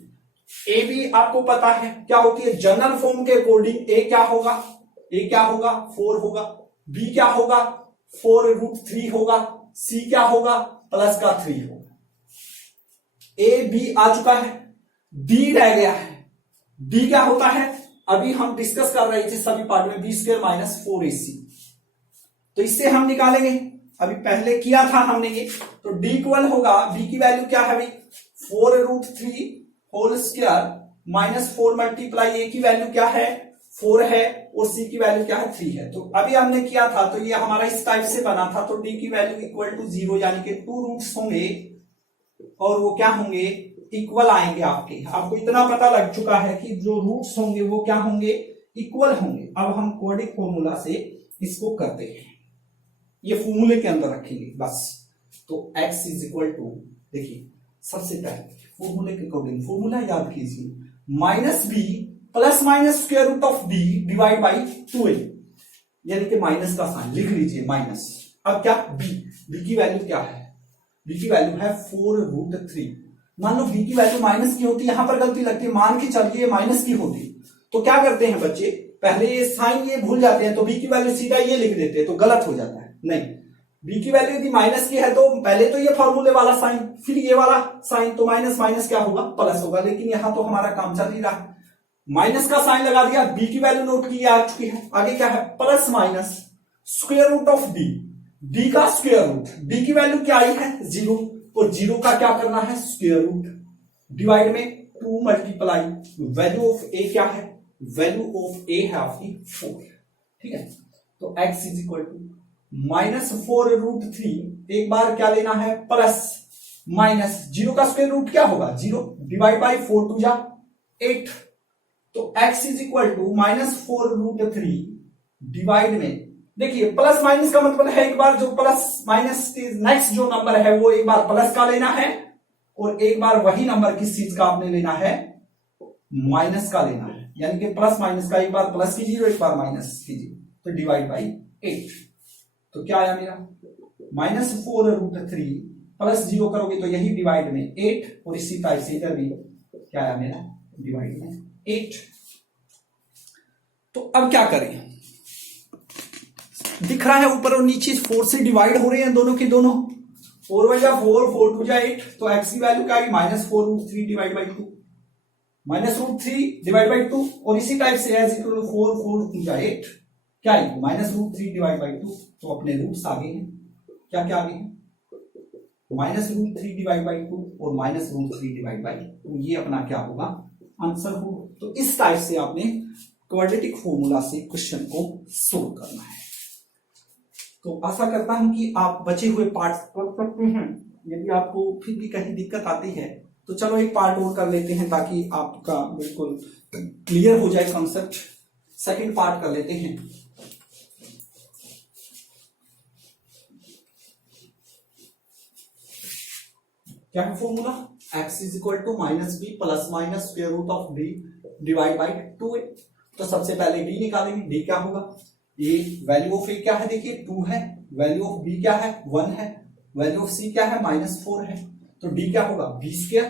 a भी आपको पता है क्या होती है, जनरल फॉर्म के अकॉर्डिंग a क्या होगा, 4 होगा, b क्या होगा 4√3 होगा, c क्या होगा प्लस का 3 होगा। a b आ चुका है, d रह गया है, d क्या होता है अभी हम डिस्कस कर रहे थे सभी पार्ट में, b² माइनस 4ac, तो इससे हम निकालेंगे, अभी पहले किया था हमने ये। तो d इक्वल होगा, b की वैल्यू क्या है भाई 4√3 whole square minus 4 multiply a की वैल्यू क्या है 4 है और c की वैल्यू क्या है 3 है। तो अभी हमने किया था तो ये हमारा इस टाइप से बना था, तो d की वैल्यू इक्वल टू 0 यानी कि 2 रूट्स होंगे और वो क्या होंगे, इक्वल आएंगे आपके। आपको इतना पता लग चुका है कि जो रूट्स होंगे वो क्या होंगे, इक्वल होंगे। अब हम क्वाड्रेटिक फॉर्मूला से इसको करते हैं, ये फॉर्मूले के अंदर रखेंगे बस। तो x इज इक्वल टू, देखिए सबसे पहले फॉर्मूले के अकॉर्डिंग फॉर्मूला याद कीजिए, minus b plus minus square root of b divide by 2a, यानी कि माइनस का साइन लिख लीजिए माइनस। अब क्या बी की वैल्यू क्या है, बी की वैल्यू है 4√3। मान लो बी की वैल्यू माइनस की होती, यहां पर गलती लगती है, मान के चलिए माइनस की होती तो क्या करते हैं बच्चे, पहले ये साइन ये भूल जाते हैं, तो बी की वैल्यू सीधा ये लिख देते हैं तो गलत हो जाता है। नहीं, बी की वैल्यू यदि माइनस की है तो पहले तो ये फॉर्मूले वाला साइन फिर ये वाला साइन, तो माइनस माइनस क्या होगा, प्लस होगा। लेकिन यहां तो हमारा काम चल नहीं रहा, माइनस का साइन लगा दिया, बी की वैल्यू नोट की आ चुकी है, आगे क्या है plus minus square root of d का स्क्वायर रूट, डी की वैल्यू क्या आई है 0, और 0 का क्या करना है स्क्वायर रूट, डिवाइड में 2 मल्टीप्लाई वैल्यू ऑफ ए क्या है, वैल्यू ऑफ ए है आपकी 4। ठीक है, तो x इज इक्वल टू -4√3, एक बार क्या लेना है प्लस माइनस 0 का स्क्वायर रूट क्या होगा 0, डिवाइड बाई 4 2 जा 8। तो x is equal to -4√3 divide में, देखिए प्लस माइनस का मतलब है एक बार जो प्लस माइनस नेक्स्ट जो नंबर है वो एक बार प्लस का लेना है और एक बार वही नंबर किस चीज का आपने लेना है, माइनस का लेना है। यानी कि प्लस माइनस का एक बार प्लस कीजिए और एक बार माइनस कीजिए, तो डिवाइड बाई 8। तो क्या आया मेरा -4√3 प्लस 0 करोगे तो यही डिवाइड में 8, और इसी टाइप से इधर भी क्या आया मेरा डिवाइड में 8। तो अब क्या करें, दिख रहा है ऊपर और नीचे 4 से डिवाइड हो रहे हैं दोनों के दोनों, 4 1 जा 4 4 2 जा 8, तो x की वैल्यू क्या आई -4√3 डिवाइड बाई 2, -√3 डिवाइड बाई 2, और इसी टाइप से एज इक्वल 4 4 2 जा 8 क्या आई -√3 डिवाइड बाई 2। तो अपने रूट्स आगे हैं, क्या क्या आगे हैं -√3 डिवाइड बाई 2 और -√3 डिवाइड बाई 2, ये अपना क्या होगा आंसर होगा। तो इस टाइप से आपने क्वाड्रेटिक फॉर्मूला से क्वेश्चन को सोल्व करना है। तो आशा करता हूं कि आप बचे हुए पार्ट कर सकते हैं। यदि आपको फिर भी कहीं दिक्कत आती है तो चलो एक पार्ट और कर लेते हैं ताकि आपका बिल्कुल क्लियर हो जाए कॉन्सेप्ट। सेकंड पार्ट कर लेते हैं। क्या है formula, x is equal to -b plus minus square root of b divide by 2a। तो सबसे पहले d निकालेंगे, d क्या होगा, ये वैल्यू ऑफ a क्या है देखिए 2 है, वैल्यू ऑफ b क्या है 1 है, वैल्यू ऑफ c क्या है -4 है। तो d क्या होगा b स्क्वायर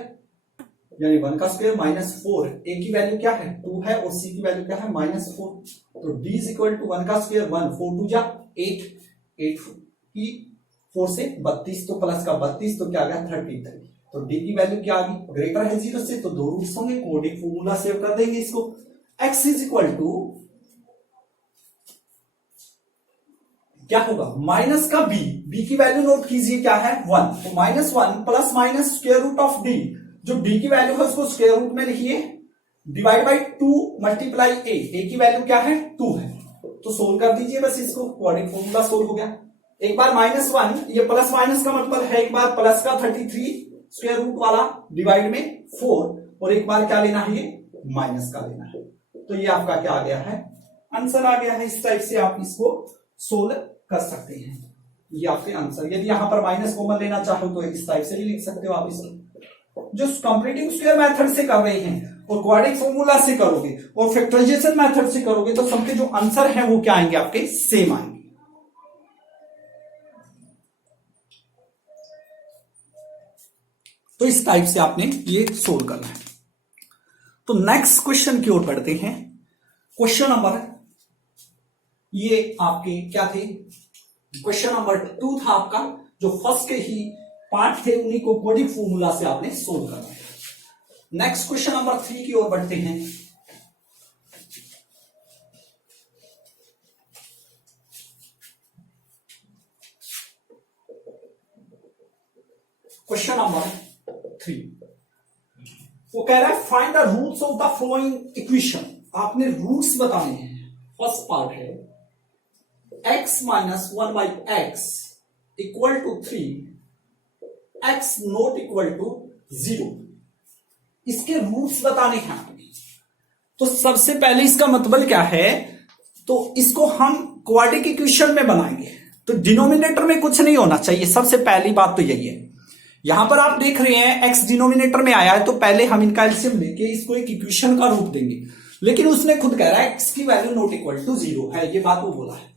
यानी 1 का स्क्वायर -4, a की वैल्यू क्या है 2 है और c की वैल्यू क्या है -4। तो d इज इक्वल टू 1 का स्क्वायर 1, 4 2 जा 8, 8 की 4 से 32, तो प्लस का 32 तो क्या आ गया 33। तो d की वैल्यू क्या आ गई ग्रेटर है 0 से, तो दो रूट्स होंगे, क्वाड्रेटिक फॉर्मूला सेव कर देंगे इसको। x इज इक्वल टू क्या होगा माइनस का b की वैल्यू नोट कीजिए क्या है 1, तो -1 plus minus square root of d, जो d की वैल्यू है उसको स्क्वायर रूट में लिखिए, डिवाइड बाई 2 मल्टीप्लाई a की वैल्यू क्या है 2 है। तो सोल्व कर दीजिए बस इसको, क्वाड्रेटिक फॉर्मूला सोल्व हो गया। एक बार -1, ये प्लस माइनस का मतलब है एक बार प्लस का 33 स्क्वायर रूट वाला डिवाइड में 4, और एक बार क्या लेना है ये माइनस का लेना है। तो ये आपका क्या आ गया है आंसर आ गया है। इस टाइप से आप इसको सोल्व कर सकते हैं, ये आपके आंसर। यदि यहां पर माइनस कॉमन लेना चाहो तो इस टाइप से भी लिख सकते हो आप इसको। जो कंप्लीटिंग स्क्वायर मेथड से कर रहे हैं और क्वाड्रेटिक फॉर्मूला से करोगे और फैक्टराइजेशन मेथड से करोगे तो सबके जो आंसर है वो क्या आएंगे आपके सेम आएंगे। तो इस टाइप से आपने ये सोल्व करना है। तो नेक्स्ट क्वेश्चन की ओर बढ़ते हैं। क्वेश्चन नंबर, ये आपके क्या थे, क्वेश्चन नंबर 2 था आपका, जो फर्स्ट के ही पार्ट थे उन्हीं को क्वाड्रेटिक फॉर्मूला से आपने सोल्व करना है। नेक्स्ट क्वेश्चन नंबर 3 की ओर बढ़ते हैं। क्वेश्चन नंबर 3 वो कह रहा है find the roots of the following equation. आपने रूट्स बताने हैं। फर्स्ट पार्ट है x minus 1/x equal to 3, x not equal to 0, इसके रूट्स बताने हैं आपने। तो सबसे पहले इसका मतलब क्या है, तो इसको हम क्वाड्रेटिक इक्वेशन में बनाएंगे, तो डिनोमिनेटर में कुछ नहीं होना चाहिए। सबसे पहली बात तो यही है। यहां पर आप देख रहे हैं x डिनोमिनेटर में आया है, तो पहले हम इनका एलसीएम लेके इसको एक इक्वेशन का रूप देंगे, लेकिन उसने खुद कह रहा है x की वैल्यू नॉट इक्वल टू 0 है, ये बात वो बोला है।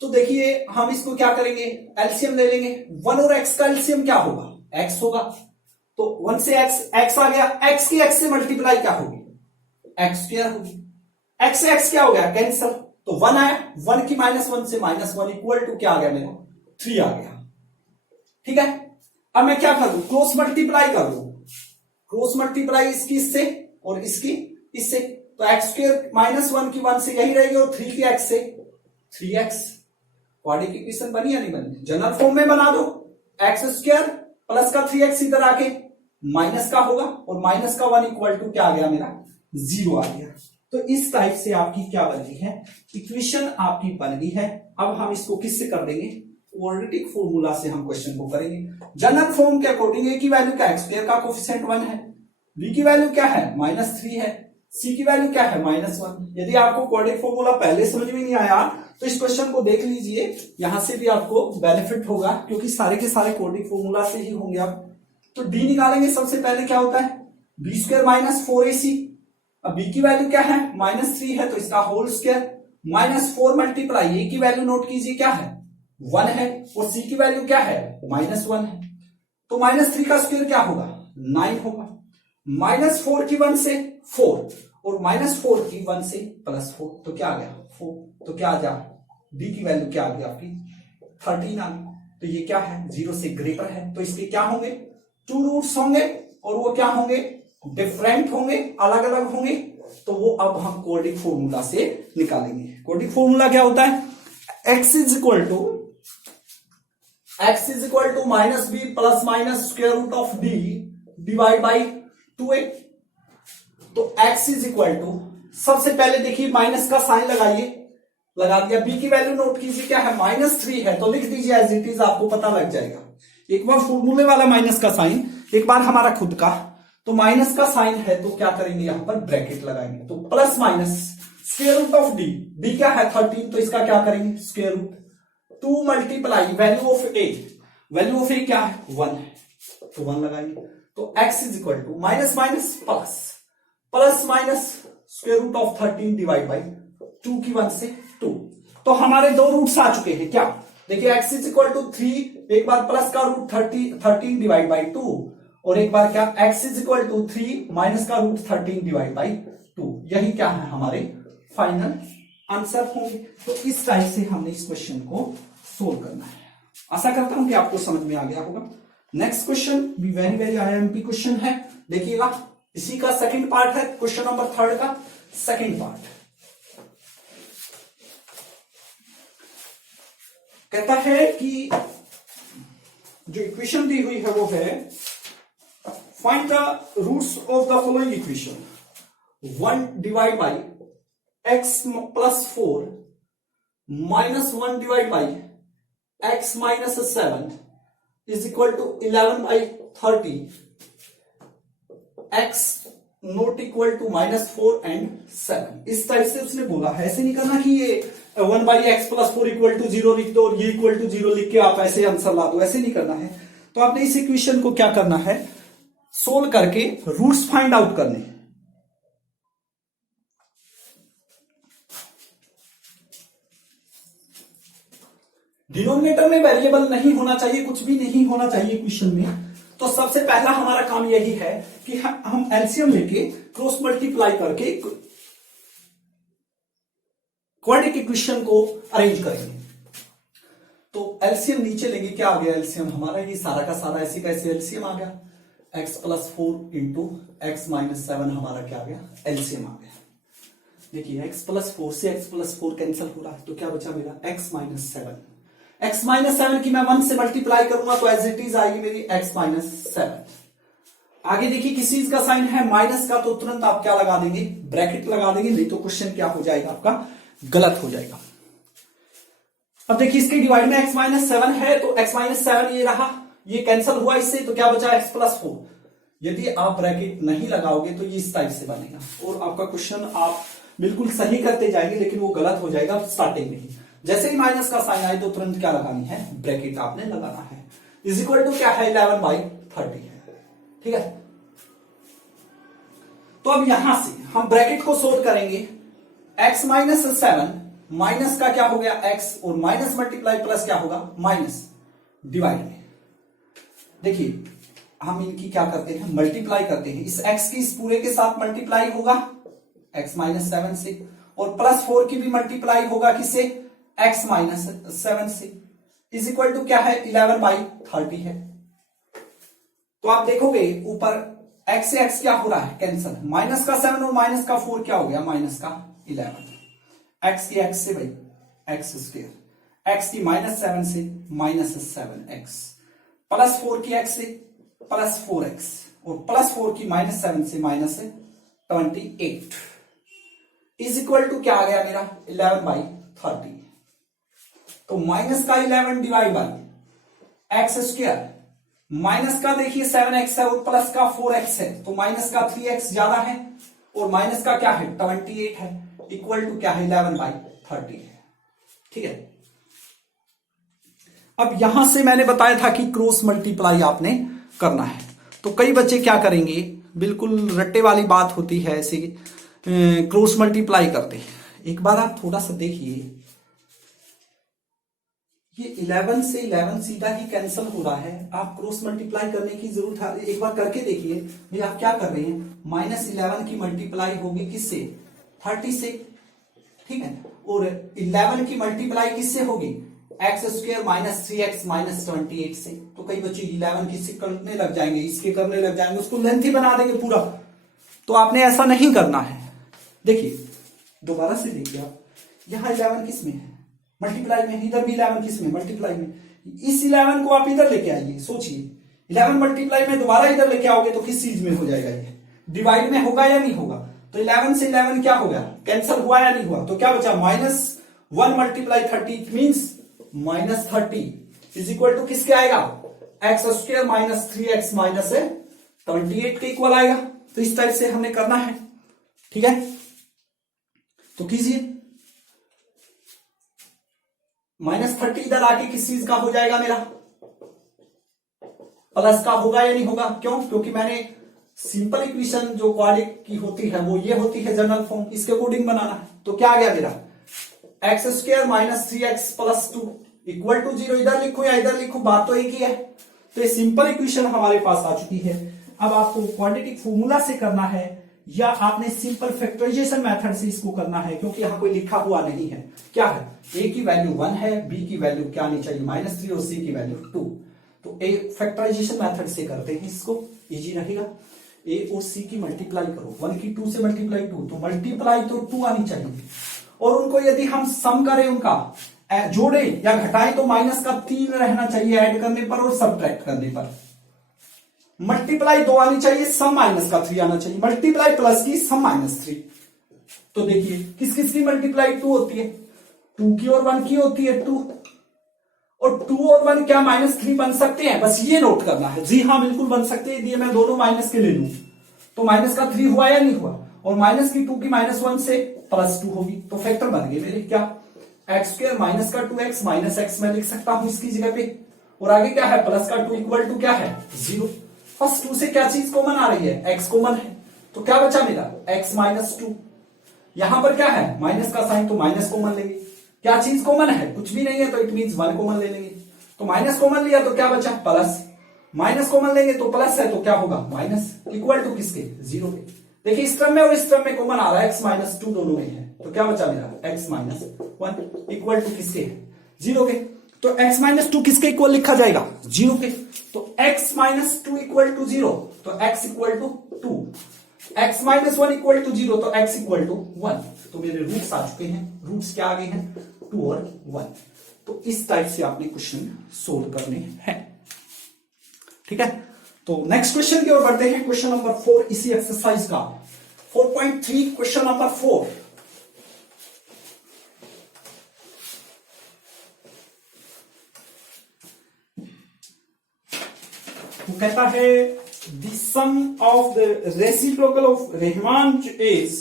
तो देखिए हम इसको क्या करेंगे, एलसीएम ले लेंगे। 1 और x का एलसीएम क्या होगा, x होगा, तो 1 से x आ गया, x की x से मल्टीप्लाई क्या होगी, x स्क्वायर होगी, x से x क्या हो गया, कैंसिल, तो 1 आया, 1 की -1 से -1 इक्वल टू क्या आ गया मेरा, 3 आ गया। ठीक है, अब मैं क्या करूं, क्रॉस मल्टीप्लाई कर लू, क्रॉस मल्टीप्लाई इसकी इससे और इसकी इससे, तो x स्क्वायर -1 की 1 से यही रहेगी और 3 की x से 3x। क्वाड्रेटिक इक्वेशन बनी या नहीं बनी, जनरल फॉर्म में बना दो, x स्क्वायर प्लस का 3x इधर आके माइनस का होगा और माइनस का 1 इक्वल टू क्या आ गया मेरा, 0 आ गया। तो इस टाइप से आपकी क्या बन गई है, इक्वेशन आपकी बन गई है। अब हम इसको किससे कर देंगे, क्वाड्रेटिक फॉर्मूला से हम क्वेश्चन को करेंगे। जनरल फॉर्म के अकॉर्डिंग a की वैल्यू क्या है, x स्क्वायर का कोफिशिएंट 1 है, b की वैल्यू क्या है -3 है, c की वैल्यू क्या है -1। यदि आपको क्वाड्रेटिक फॉर्मूला पहले समझ में नहीं आया तो इस क्वेश्चन को देख लीजिए, यहां से भी आपको बेनिफिट होगा, क्योंकि सारे के सारे क्वाड्रेटिक फॉर्मूला से ही होंगे आप। तो d निकालेंगे, सबसे पहले क्या होता है b स्क्वायर -4ac, अब b की वैल्यू क्या है -3 है, तो इसका होल स्क्वायर -4 मल्टीप्लाई a की वैल्यू नोट कीजिए क्या है 1 है, और c की वैल्यू क्या है -1 है, तो -3 का स्क्वायर क्या होगा 9 होगा, -4 की 1 से 4 और -4 की 1 से +4, तो क्या आ गया 4, तो क्या आ जा d की वैल्यू क्या आ गई आपकी 13 आ गई। तो ये क्या है 0 से ग्रेटर है, तो इसके क्या होंगे 2 रूट्स होंगे और वो क्या होंगे डिफरेंट होंगे, अलग अलग होंगे, तो वो अब हम क्वाड्रेटिक फॉर्मूला से निकालेंगे। क्वाड्रेटिक फॉर्मूला क्या होता है, x is equal to -b plus minus square root of d divide by 2a। तो x इज इक्वल टू, सबसे पहले देखिए माइनस का साइन लगाइए, लगा दिया, b की वैल्यू नोट कीजिए क्या है -3 है, तो लिख दीजिए एज इट इज, आपको पता लग जाएगा। एक बार फॉर्मूले वाला माइनस का साइन, एक बार हमारा खुद का, तो माइनस का साइन है तो क्या करेंगे यहां पर ब्रैकेट लगाएंगे, तो plus minus square root of d क्या है 13, तो इसका क्या करेंगे square root, 2 multiply value of a क्या है 1 है, तो 1 लगाएंगे, तो x is equal to minus minus plus minus square root of 13 divide by 2 की 1 से 2। तो हमारे दो रूट्स आ चुके हैं क्या, देखिए x इज इक्वल टू 3, एक बार प्लस का रूट 13 डिवाइड बाई 2, और एक बार क्या x is equal to 3 minus का रूट 13 डिवाइड बाई 2। यही क्या है हमारे फाइनल आंसर होंगे। तो इस टाइप से हमने इस क्वेश्चन को सोल्व करना है। आशा करता हूं कि आपको समझ में आ गया होगा। नेक्स्ट क्वेश्चन भी वेरी वेरी आईएमपी क्वेश्चन है, देखिएगा, इसी का सेकंड पार्ट है, क्वेश्चन नंबर 3 का सेकंड पार्ट। कहता है कि जो इक्वेशन दी हुई है वो है find the roots of the following equation, 1 divide by x plus 4 minus 1 divide by x minus 7 is equal to 11 by 30, x not equal to -4 and 7। इस टाइप से उसने बोला है, ऐसे नहीं करना कि ये 1 by x plus 4 equal to 0 लिख दो और ये इक्वल टू 0 लिख के आप ऐसे आंसर ला दो, ऐसे नहीं करना है। तो आपने इस इक्वेशन को क्या करना है, सोल्व करके रूट्स फाइंड आउट करने। डिनोमिनेटर में वेरिएबल नहीं होना चाहिए, कुछ भी नहीं होना चाहिए इक्वेशन में। तो सबसे पहला हमारा काम यही है कि हम एलसीएम लेके क्रॉस मल्टीप्लाई करके क्वाड्रेटिक इक्वेशन को अरेंज करेंगे। तो एलसीएम नीचे लेंगे, क्या आ गया एलसीएम हमारा, ये सारा का सारा ऐसे कैसे एलसीएम आ गया, x plus 4 into x minus 7 हमारा क्या आ गया एलसीएम आ गया। देखिए x प्लस 4 से x प्लस 4 कैंसिल हो रहा है, तो क्या बचा मेरा x माइनस 7। x माइनस 7 की मैं 1 से मल्टीप्लाई करूंगा तो एज इट इज आएगी मेरी x माइनस 7 आगे देखिए किस चीज का साइन है, माइनस का, तो तुरंत आप क्या लगा देंगे, ब्रैकेट लगा देंगे, नहीं तो क्वेश्चन क्या हो जाएगा आपका, गलत हो जाएगा। अब देखिए इसके डिवाइड में x माइनस 7 है, तो x माइनस 7 ये रहा, ये कैंसिल हुआ इससे, तो क्या बचा x प्लस 4। यदि आप ब्रैकेट नहीं लगाओगे तो ये इस टाइप से बनेगा, और आपका क्वेश्चन आप बिल्कुल सही करते जाएंगे, लेकिन वो गलत हो जाएगा स्टार्टिंग में ही। जैसे ही माइनस का साइन आए तो तुरंत क्या लगानी है, ब्रैकेट आपने लगाना है। इज इक्वल टू क्या है, 11/30 है, ठीक है। तो अब यहां से हम ब्रैकेट को सोल्व करेंगे, x माइनस 7 माइनस का क्या हो गया x, और माइनस मल्टीप्लाई प्लस क्या होगा, माइनस, डिवाइड में। देखिए हम इनकी क्या करते हैं, मल्टीप्लाई करते हैं, इस x की इस पूरे के साथ मल्टीप्लाई होगा x माइनस 7 से, और प्लस 4 की भी मल्टीप्लाई होगा किससे, x माइनस 7 से, इज इक्वल टू क्या है, 11/30 है। तो आप देखोगे ऊपर x से x क्या हो रहा है, कैंसिल, माइनस का 7 और माइनस का 4 क्या हो गया, माइनस का 11, x की x से भाई x स्क्वायर, x की माइनस 7 से माइनस 7x, प्लस 4 की x से प्लस 4x, और प्लस 4 की माइनस 7 से माइनस 28, इज इक्वल टू क्या आ गया मेरा, 11/30। तो माइनस का 11 divide by x square, minus का देखिए 7x है और प्लस का 4x है, तो माइनस का 3x ज्यादा है, और माइनस का क्या है, 28 है, इक्वल टू क्या है, 11/30 है, ठीक है। अब यहां से मैंने बताया था कि क्रॉस मल्टीप्लाई आपने करना है, तो कई बच्चे क्या करेंगे, बिल्कुल रट्टे वाली बात होती है ऐसी, क्रॉस मल्टीप्लाई करते हैं। एक बार आप थोड़ा सा देखिए, ये 11 से 11 सीधा ही कैंसिल हो रहा है, आप क्रॉस मल्टीप्लाई करने की जरूरत है, एक बार करके देखिए। भाई आप क्या कर रहे हैं, माइनस 11 की मल्टीप्लाई होगी किससे, 30 से, ठीक है, और 11 की मल्टीप्लाई किससे होगी, x square minus 3x minus 28 से। तो कई बच्चे 11 किससे करने लग जाएंगे, इसके करने लग जाएंगे, उसको लेंथ ही बना देंगे पूरा, तो आपने ऐसा नहीं करना है। देखिए दोबारा से देखिए आप, यहां 11 किस में है, मल्टीप्लाई में, इधर भी 11 किस में, मल्टीप्लाई में, इस 11 को आप इधर लेके आइए, सोचिए 11 मल्टीप्लाई में दोबारा इधर लेके आओगे तो किस चीज में हो जाएगा, ये डिवाइड में होगा या नहीं होगा। तो 11 से 11 क्या हो गया, कैंसिल हुआ या नहीं हुआ, तो क्या बचा, -1 multiply 30 means -30 is equal to किसके आएगा, x square minus 3x minus 28 के इक्वल आएगा। तो इस टाइप से हमने करना है, ठीक है। तो कीजिए, -30 इधर आके किस चीज का हो जाएगा मेरा, प्लस का होगा या नहीं होगा, क्यों, क्योंकि मैंने सिंपल इक्वेशन जो क्वाड्रेटिक की होती है वो ये होती है जनरल फॉर्म, इसके अकॉर्डिंग बनाना है। तो क्या आ गया मेरा, x square minus 3x plus 2 equal to 0, इधर लिखो या इधर लिखो, बात तो एक ही है। तो ये सिंपल इक्वेशन हमारे पास आ चुकी है। अब आपको क्वाड्रेटिक फॉर्मूला से करना है या आपने सिंपल फैक्टराइजेशन मेथड से इसको करना है, क्योंकि यहां कोई लिखा हुआ नहीं है। क्या है, a की वैल्यू 1 है, b की वैल्यू क्या आनी चाहिए, -3, और c की वैल्यू 2। तो ए फैक्टराइजेशन मेथड से करते हैं, इसको इजी रहेगा। a और c की मल्टीप्लाई करो, 1 की 2 से मल्टीप्लाई 2, तो मल्टीप्लाई तो 2 आनी चाहिए, और उनको यदि हम सम करें, उनका जोड़े या घटाएं, तो माइनस का 3 रहना चाहिए ऐड करने पर और सब्ट्रैक्ट करने पर। मल्टीप्लाई 2 आनी चाहिए, सम माइनस का 3 आना चाहिए, मल्टीप्लाई प्लस की सम -3। तो देखिए किस किस की मल्टीप्लाई 2 होती है, 2 की और 1 की होती है 2, और 2 और 1 क्या -3 बन सकते हैं, बस ये नोट करना है। जी हाँ बिल्कुल बन सकते हैं, यदि मैं दोनों माइनस के ले लूं तो माइनस का 3 हुआ या नहीं हुआ, और माइनस की 2 की -1 से +2 होगी, तो फैक्टर बन गए मेरे क्या, एक्स स्क्वायर माइनस का 2x माइनस x मैं लिख सकता हूं इसकी जगह पे, और आगे क्या है, प्लस का 2 इक्वल टू क्या है, 0। फर्स्ट 2 से क्या चीज कॉमन आ रही है, x कॉमन है, तो क्या बचा मेरा, x -2। यहां पर क्या है, माइनस का साइन, तो माइनस कॉमन लेंगे, क्या चीज कॉमन है, कुछ भी नहीं है, तो इट मींस 1 कॉमन ले लेंगे। तो माइनस कॉमन लिया तो क्या बचा, प्लस, माइनस कॉमन लेंगे तो प्लस है, तो क्या होगा, माइनस, इक्वल टू किसके, 0 के। देखिए इस टर्म में और इस टर्म में कॉमन आ रहा है, x -2 दोनों में है, तो क्या बचा मेरा, x -1 इक्वल टू किसके, 0 के। तो x -2 किसके इक्वल लिखा जाएगा, 0 के। तो x -2 इक्वल टू 0, तो x equal to 2, x -1 equal to 0, तो x इक्वल टू 1। तो मेरे रूट्स आ चुके हैं, रूट्स क्या आ गए हैं, 2 और 1। तो इस टाइप से आपने क्वेश्चन सोल्व करने हैं, ठीक है। तो नेक्स्ट क्वेश्चन की ओर बढ़ते हैं, क्वेश्चन नंबर 4 इसी एक्सरसाइज का 4.3 क्वेश्चन नंबर 4। वो कहता है the sum of the reciprocal of Rahman is,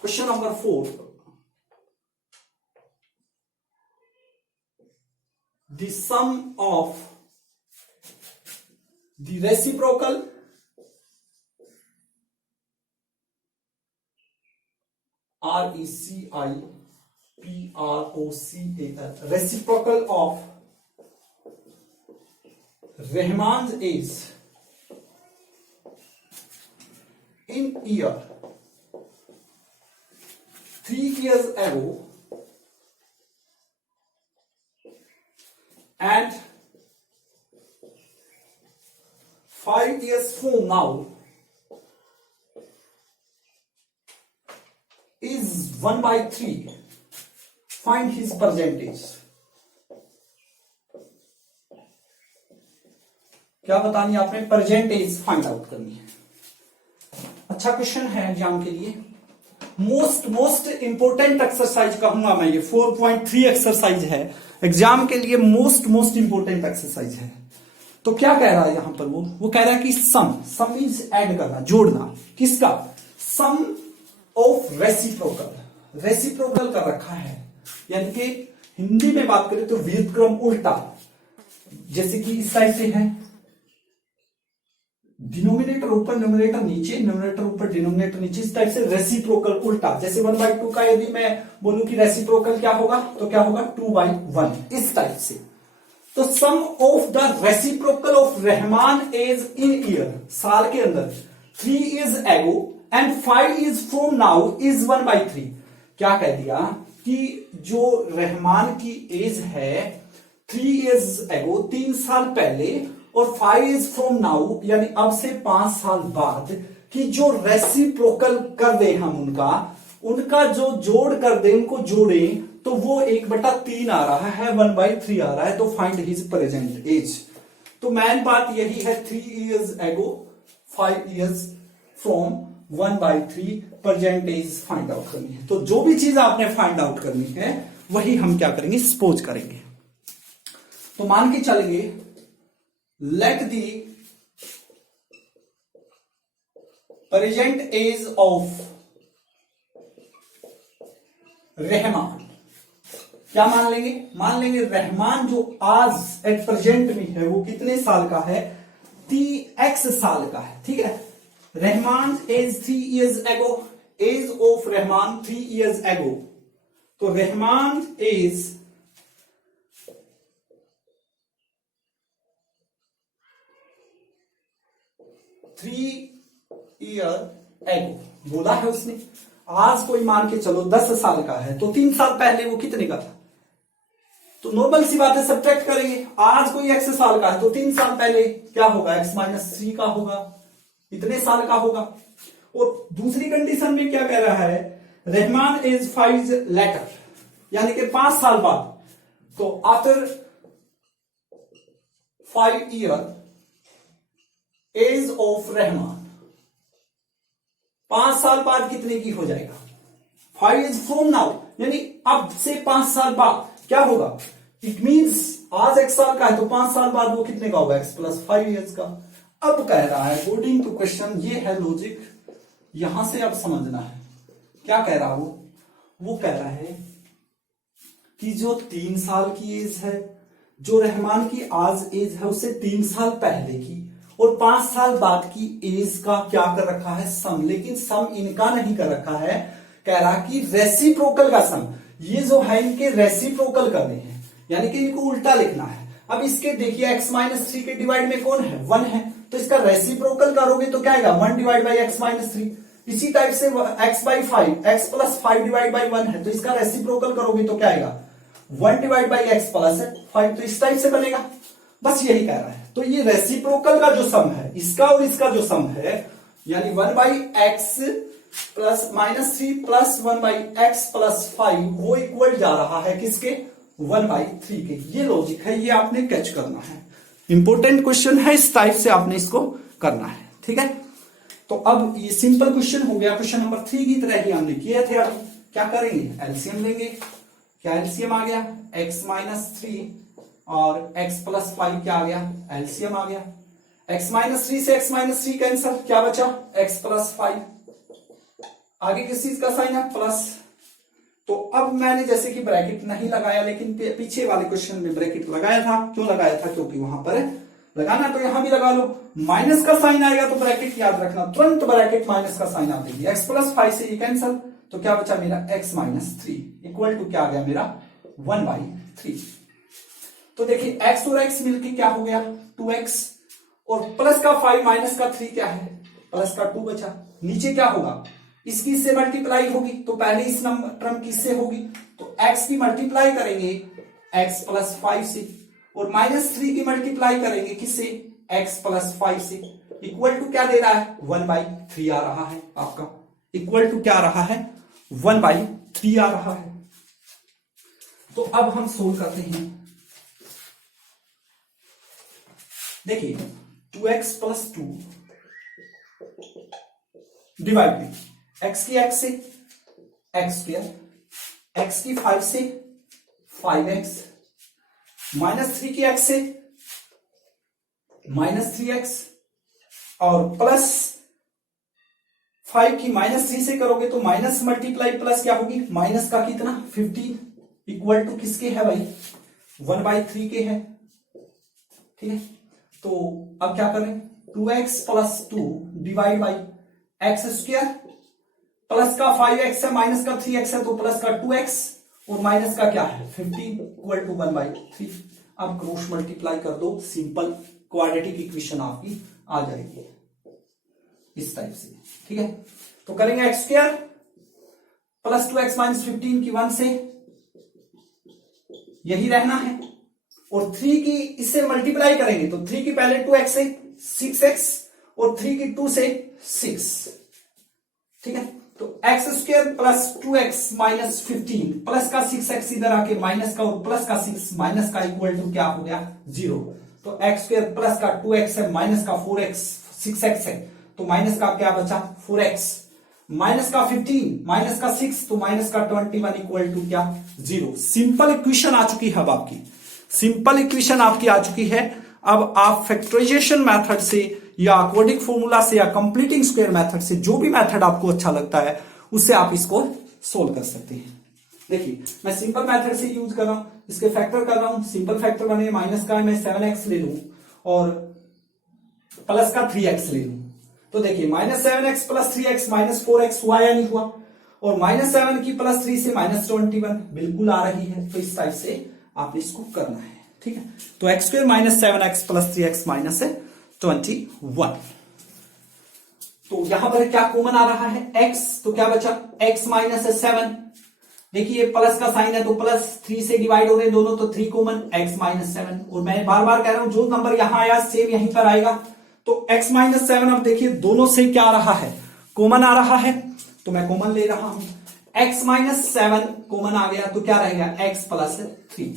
question number 4, the sum of the reciprocal RECIPROCAL reciprocal of Rahman's is in year 3 years ago and 5 years from now is 1/3. Find his percentage. क्या बतानी है आपने? Percentage find out करनी है। अच्छा question है exam के लिए, मोस्ट इंपोर्टेंट एक्सरसाइज कहूंगा मैं, ये 4.3 एक्सरसाइज है, एग्जाम के लिए मोस्ट इंपोर्टेंट एक्सरसाइज है। तो क्या कह रहा है यहां पर? वो कह रहा है कि सम मींस ऐड करना, जोड़ना, किसका? सम ऑफ रेसिप्रोकल कर रखा है, यानी कि हिंदी में बात करें तो व्युत्क्रम उल्टा, जैसे कि इस टाइप से है, डिनोमिनेटर ऊपर न्यूमरेटर नीचे, न्यूमरेटर ऊपर डिनोमिनेटर नीचे, इस टाइप से रेसिप्रोकल उल्टा। जैसे 1/2 का यदि मैं बोलूं कि रेसिप्रोकल क्या होगा, तो क्या होगा? 2/1, इस टाइप से। तो sum of the reciprocal of Rahman is in year, साल के अंदर, 3 years ago and 5 years from now is 1/3। क्या कह दिया कि जो रहमान की एज है 3 years ago, 3 साल पहले, और 5 years from now यानी अब से 5 साल बाद कि जो रेसिप्रोकल कर दे हम उनका जो जोड़ कर दे, उनको जोड़े, तो वो 1/3 आ रहा है, 1/3 आ रहा है। तो फाइंड हिज प्रेजेंट एज। तो मेन बात यही है, 3 years ago, 5 years from 1/3 present age find out करनी है। तो जो भी चीज आपने फाइंड आउट करनी है वही हम क्या करेंगे? सपोज करेंगे। तो मान के चलेंगे, let the present age of Rahman, क्या मान लेंगे? मान लेंगे रहमान जो आज एट प्रेजेंट में है वो कितने साल का है? 3x साल का है, ठीक है। Rahman age 3 years ago, age of Rahman 3 years ago, तो रहमान एज 3 years ago बोला है उसने। आज कोई मान के चलो 10 साल का है, तो 3 साल पहले वो कितने का था? तो नॉर्मल सी बात है, सब्ट्रैक्ट करेंगे। आज कोई x साल का है तो 3 साल पहले क्या होगा? x - 3 का होगा, इतने साल का होगा। और दूसरी कंडीशन में क्या कह रहा है? रहमान इज 5 years later, यानी कि 5 साल बाद। तो after 5 years age of Rahman, 5 साल बाद कितने की हो जाएगा? 5 years from now, यानी अब से 5 साल बाद क्या होगा? इट मींस आज 1 साल का है तो 5 साल बाद वो कितने का होगा? x + 5 years का। अब कह रहा है अकॉर्डिंग टू क्वेश्चन, ये है लॉजिक, यहां से अब समझना है क्या कह रहा हूं। वो कह रहा है कि जो 3 साल की एज है, जो रहमान की आज एज है उससे 3 साल पहले की और 5 साल बाद की एज का क्या कर रखा है? सम। लेकिन सम इनका नहीं कर रखा है, कह रहा कि रेसिप्रोकल का सम। ये जो है इनके रेसिप्रोकल करने हैं, यानी कि इनको उल्टा लिखना है। अब इसके देखिए x - 3 के डिवाइड में कौन है? 1 है, तो इसका रेसिप्रोकल करोगे तो क्या आएगा? 1 / x - 3। इसी टाइप से x/5, x + 5 / 1 है, तो इसका रेसिप्रोकल करोगे तो क्या आएगा? 1 / x + 5। तो इस टाइप से बनेगा। बस यही कह रहा है। तो ये रेसिप्रोकल का जो सम है, इसका और इसका जो सम है, यानी 1/x + -3 + 1/x + 5 वो इक्वल जा रहा है किसके? 1/3 के। ये लॉजिक है, ये आपने कैच करना है। इंपॉर्टेंट क्वेश्चन है, इस टाइप से आपने इसको करना है, ठीक है। तो अब ये सिंपल क्वेश्चन हो गया, क्वेश्चन नंबर 3 की तरह ही हमने किए थे। अब क्या करेंगे, एलसीएम लेंगे। क्या एलसीएम आ गया, x माइनस 3 और x प्लस 5 क्या आ गया, एलसीएम आ गया। x माइनस 3 से x माइनस 3 कैंसिल, क्या बचा x प्लस 5। आगे किस चीज का साइन है, प्लस। तो अब मैंने जैसे कि ब्रैकेट नहीं लगाया, लेकिन पीछे वाले क्वेश्चन में ब्रैकेट लगाया था। क्यों लगाया था, क्योंकि वहां पर लगाना, तो यहां भी लगा लो। माइनस का साइन आएगा तो ब्रैकेट याद रखना, तुरंत ब्रैकेट माइनस का साइन आप देंगे। x प्लस 5 से ये कैंसिल, तो क्या बचा मेरा x माइनस 3 इक्वल टू क्या आ गया मेरा 1/3। तो देखिए x और x मिलके क्या हो गया 2x, और प्लस का 5 माइनस का 3 क्या है, प्लस का 2 बचा। नीचे क्या होगा, इसकी इससे मल्टीप्लाई होगी, तो पहले इस नंबर टर्म किससे होगी, तो x की मल्टीप्लाई करेंगे x प्लस 5 से, और माइनस 3 की मल्टीप्लाई करेंगे किससे, x प्लस 5 से। इक्वल टू क्या दे रहा है, 1/3 आ रहा है आपका। इक्वल टू क्या आ रहा है, 1/3 आ रहा है। तो अब हम सोल्व करते हैं। देखिए 2x प्लस 2 डिवाइड में x की x से x स्क्वायर, x की 5 से 5x, माइनस 3 की x से माइनस 3x, और प्लस 5 की माइनस 3 से करोगे तो माइनस मल्टीप्लाई प्लस क्या होगी, माइनस का कितना 15, इक्वल टू किसके है भाई 1/3 के है, ठीक है। तो अब क्या करें, 2x plus 2 divide by x square, plus का 5x है माइनस का 3x है, तो प्लस का 2x और माइनस का क्या है 15 इक्वल टू 1/3। अब क्रॉस मल्टीप्लाई कर दो, सिंपल क्वाड्रेटिक इक्वेशन आपकी आ जाएगी इस टाइप से, ठीक है। तो करेंगे x square plus 2x minus 15 की 1 से, यही रहना है, और 3 की इससे मल्टीप्लाई करेंगे तो 3 की पहले 2x से 6x, और 3 की 2 से 6, ठीक है। तो x square plus 2x minus 15, plus का 6x इधर आके माइनस का, और प्लस का 6 माइनस का इक्वल टू क्या हो गया 0। तो एक्स स्क्वायर प्लस का 2x है, माइनस का 4x 6x है, तो माइनस का क्या बचा 4x, माइनस का 15 माइनस का 6, तो माइनस का 21 इक्वल टू क्या 0। सिंपल इक्वेशन आ चुकी है अब आपकी, सिंपल इक्वेशन आपकी आ चुकी है। अब आप फैक्टराइजेशन मेथड से या क्वाड्रेटिक फॉर्मूला से या कंप्लीटिंग स्क्वायर मेथड से, जो भी मेथड आपको अच्छा लगता है उससे आप इसको सोल्व कर सकते हैं। देखिए मैं सिंपल मेथड से यूज कर रहा हूं, इसके फैक्टर कर रहा हूं। सिंपल फैक्टर बने माइनस का मैं 7x ले लूं और प्लस का 3x ले लूं, तो देखिए minus 7x plus 3x minus 4x हुआ या नहीं हुआ, और माइनस 7 की प्लस 3 से माइनस 21 बिल्कुल आ रही है। तो इस टाइप से आपने इसको करना है, ठीक है। तो x square minus 7x plus 3x minus 21, तो यहां पर क्या कॉमन आ रहा है x, तो क्या बचा x माइनस 7। देखिए प्लस का साइन है तो प्लस 3 से डिवाइड हो रहे दोनों, तो 3 कॉमन x माइनस 7, और मैं बार बार कह रहा हूं जो नंबर यहां आया सेम यहीं पर आएगा। तो x माइनस 7 अब देखिए दोनों से क्या आ रहा है, कॉमन आ रहा है, तो मैं कॉमन ले रहा हूं। x माइनस 7 कॉमन आ गया तो क्या रहेगा x प्लस 3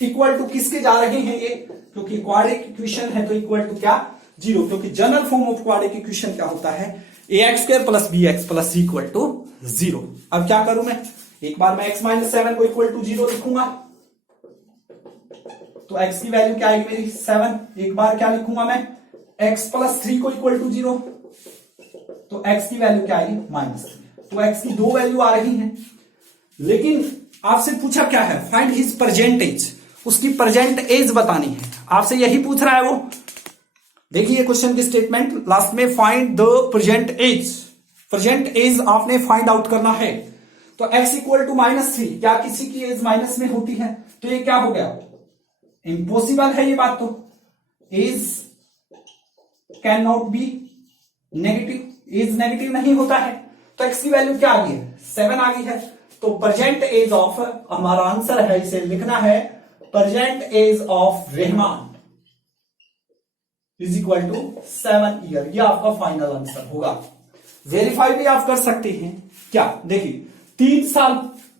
इक्वल टू किसके जा रहे हैं ये, क्योंकि क्वाड्रेटिक इक्वेशन है तो इक्वल टू क्या 0, क्योंकि general form of quadratic equation क्या होता है ax square plus bx plus c equal to 0। अब क्या करूं मैं, एक बार मैं x माइनस 7 को इक्वल टू 0 लिखूंगा, तो x की वैल्यू क्या आएगी मेरी 7। एक बार क्या लिखूंगा मैं x प्लस 3 को इक्वल टू 0, तो x की वैल्यू क्या आएगी -3। तो x की दो वैल्यू आ रही हैं, लेकिन आपसे पूछा क्या है फाइंड हिज प्रेजेंट एज, उसकी प्रेजेंट एज बतानी है, आपसे यही पूछ रहा है वो। देखिए क्वेश्चन की स्टेटमेंट लास्ट में find the present age, present age आपने फाइंड आउट करना है। तो x इक्वल टू -3, क्या किसी की एज माइनस में होती है, तो ये क्या हो गया इम्पॉसिबल है ये बात, तो age can not be negative, age negative नहीं होता है। तो x की वैल्यू क्या आ गई है 7 आ गई है, तो प्रेजेंट एज ऑफ, हमारा आंसर है इसे लिखना है present age of Rahman is equal to 7 year, ये आपका फाइनल आंसर होगा। वेरीफाई भी आप कर सकते हैं क्या, देखिए 3 साल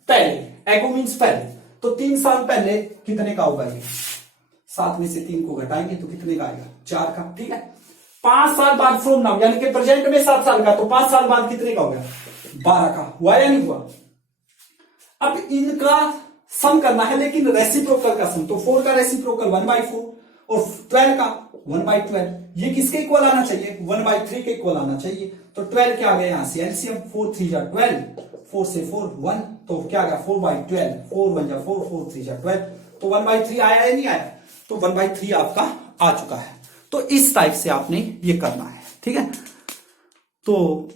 पहले, एको मीन्स पहले, तो 3 साल पहले कितने का होगा ये 7 में से 3 को घटाएंगे तो कितने का आएगा, 4 का। ठीक है, 5 साल बाद फ्रॉम नाउ, यानी कि प्रेजेंट में 7 साल का, तो 5 साल बाद कितने का हो गया, 12 का। हुआ या नहीं हुआ? अब इनका सम करना है, लेकिन रेसिप्रोकल का सम। तो 4 का रेसिप्रोकल 1/4 और 12 का 1/12। ये किसके इक्वल आना चाहिए, 1/3 के इक्वल आना चाहिए। तो 12 क्या आ गया यहां से एलसीएम, 4 3 जा 12, 4 से 4 1, तो क्या आ गया 4/12, 4 1 जा 4, 4 3 जा 12, तो 1/3 आया या नहीं आया, तो 1/3 आपका आ चुका है। तो इस टाइप से आपने ये करना है। ठीक है, तो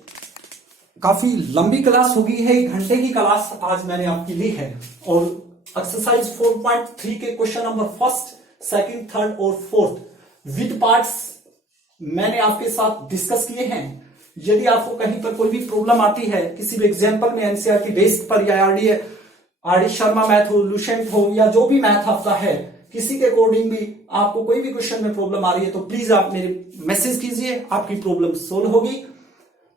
काफी लंबी क्लास होगी है, 1 घंटे की क्लास आज मैंने आपकी ली है। और एक्सरसाइज 4.3 के क्वेश्चन नंबर 1, 2, 3 और 4 विद पार्ट्स मैंने आपके साथ डिस्कस किए हैं। यदि आपको कहीं पर कोई भी प्रॉब्लम आती है, किसी भी एग्जाम्पल में एनसीईआरटी बेस्ड पर या आरडी शर्मा मैथ हो, लुसेंट हो, या जो भी मैथ आपका है, किसी के अकॉर्डिंग भी आपको कोई भी क्वेश्चन में प्रॉब्लम आ रही है, तो प्लीज आप मेरे मैसेज कीजिए, आपकी प्रॉब्लम सोल्व होगी।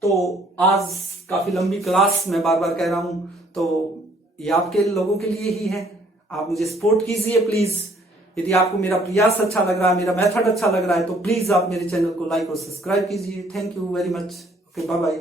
तो आज काफी लंबी क्लास मैं बार बार कह रहा हूं, तो ये आपके लोगों के लिए ही है। आप मुझे सपोर्ट कीजिए प्लीज। यदि आपको मेरा प्रयास अच्छा लग रहा है, मेरा मेथड अच्छा लग रहा है, तो प्लीज आप मेरे चैनल को लाइक और सब्सक्राइब कीजिए। Thank you very much. Okay, bye bye.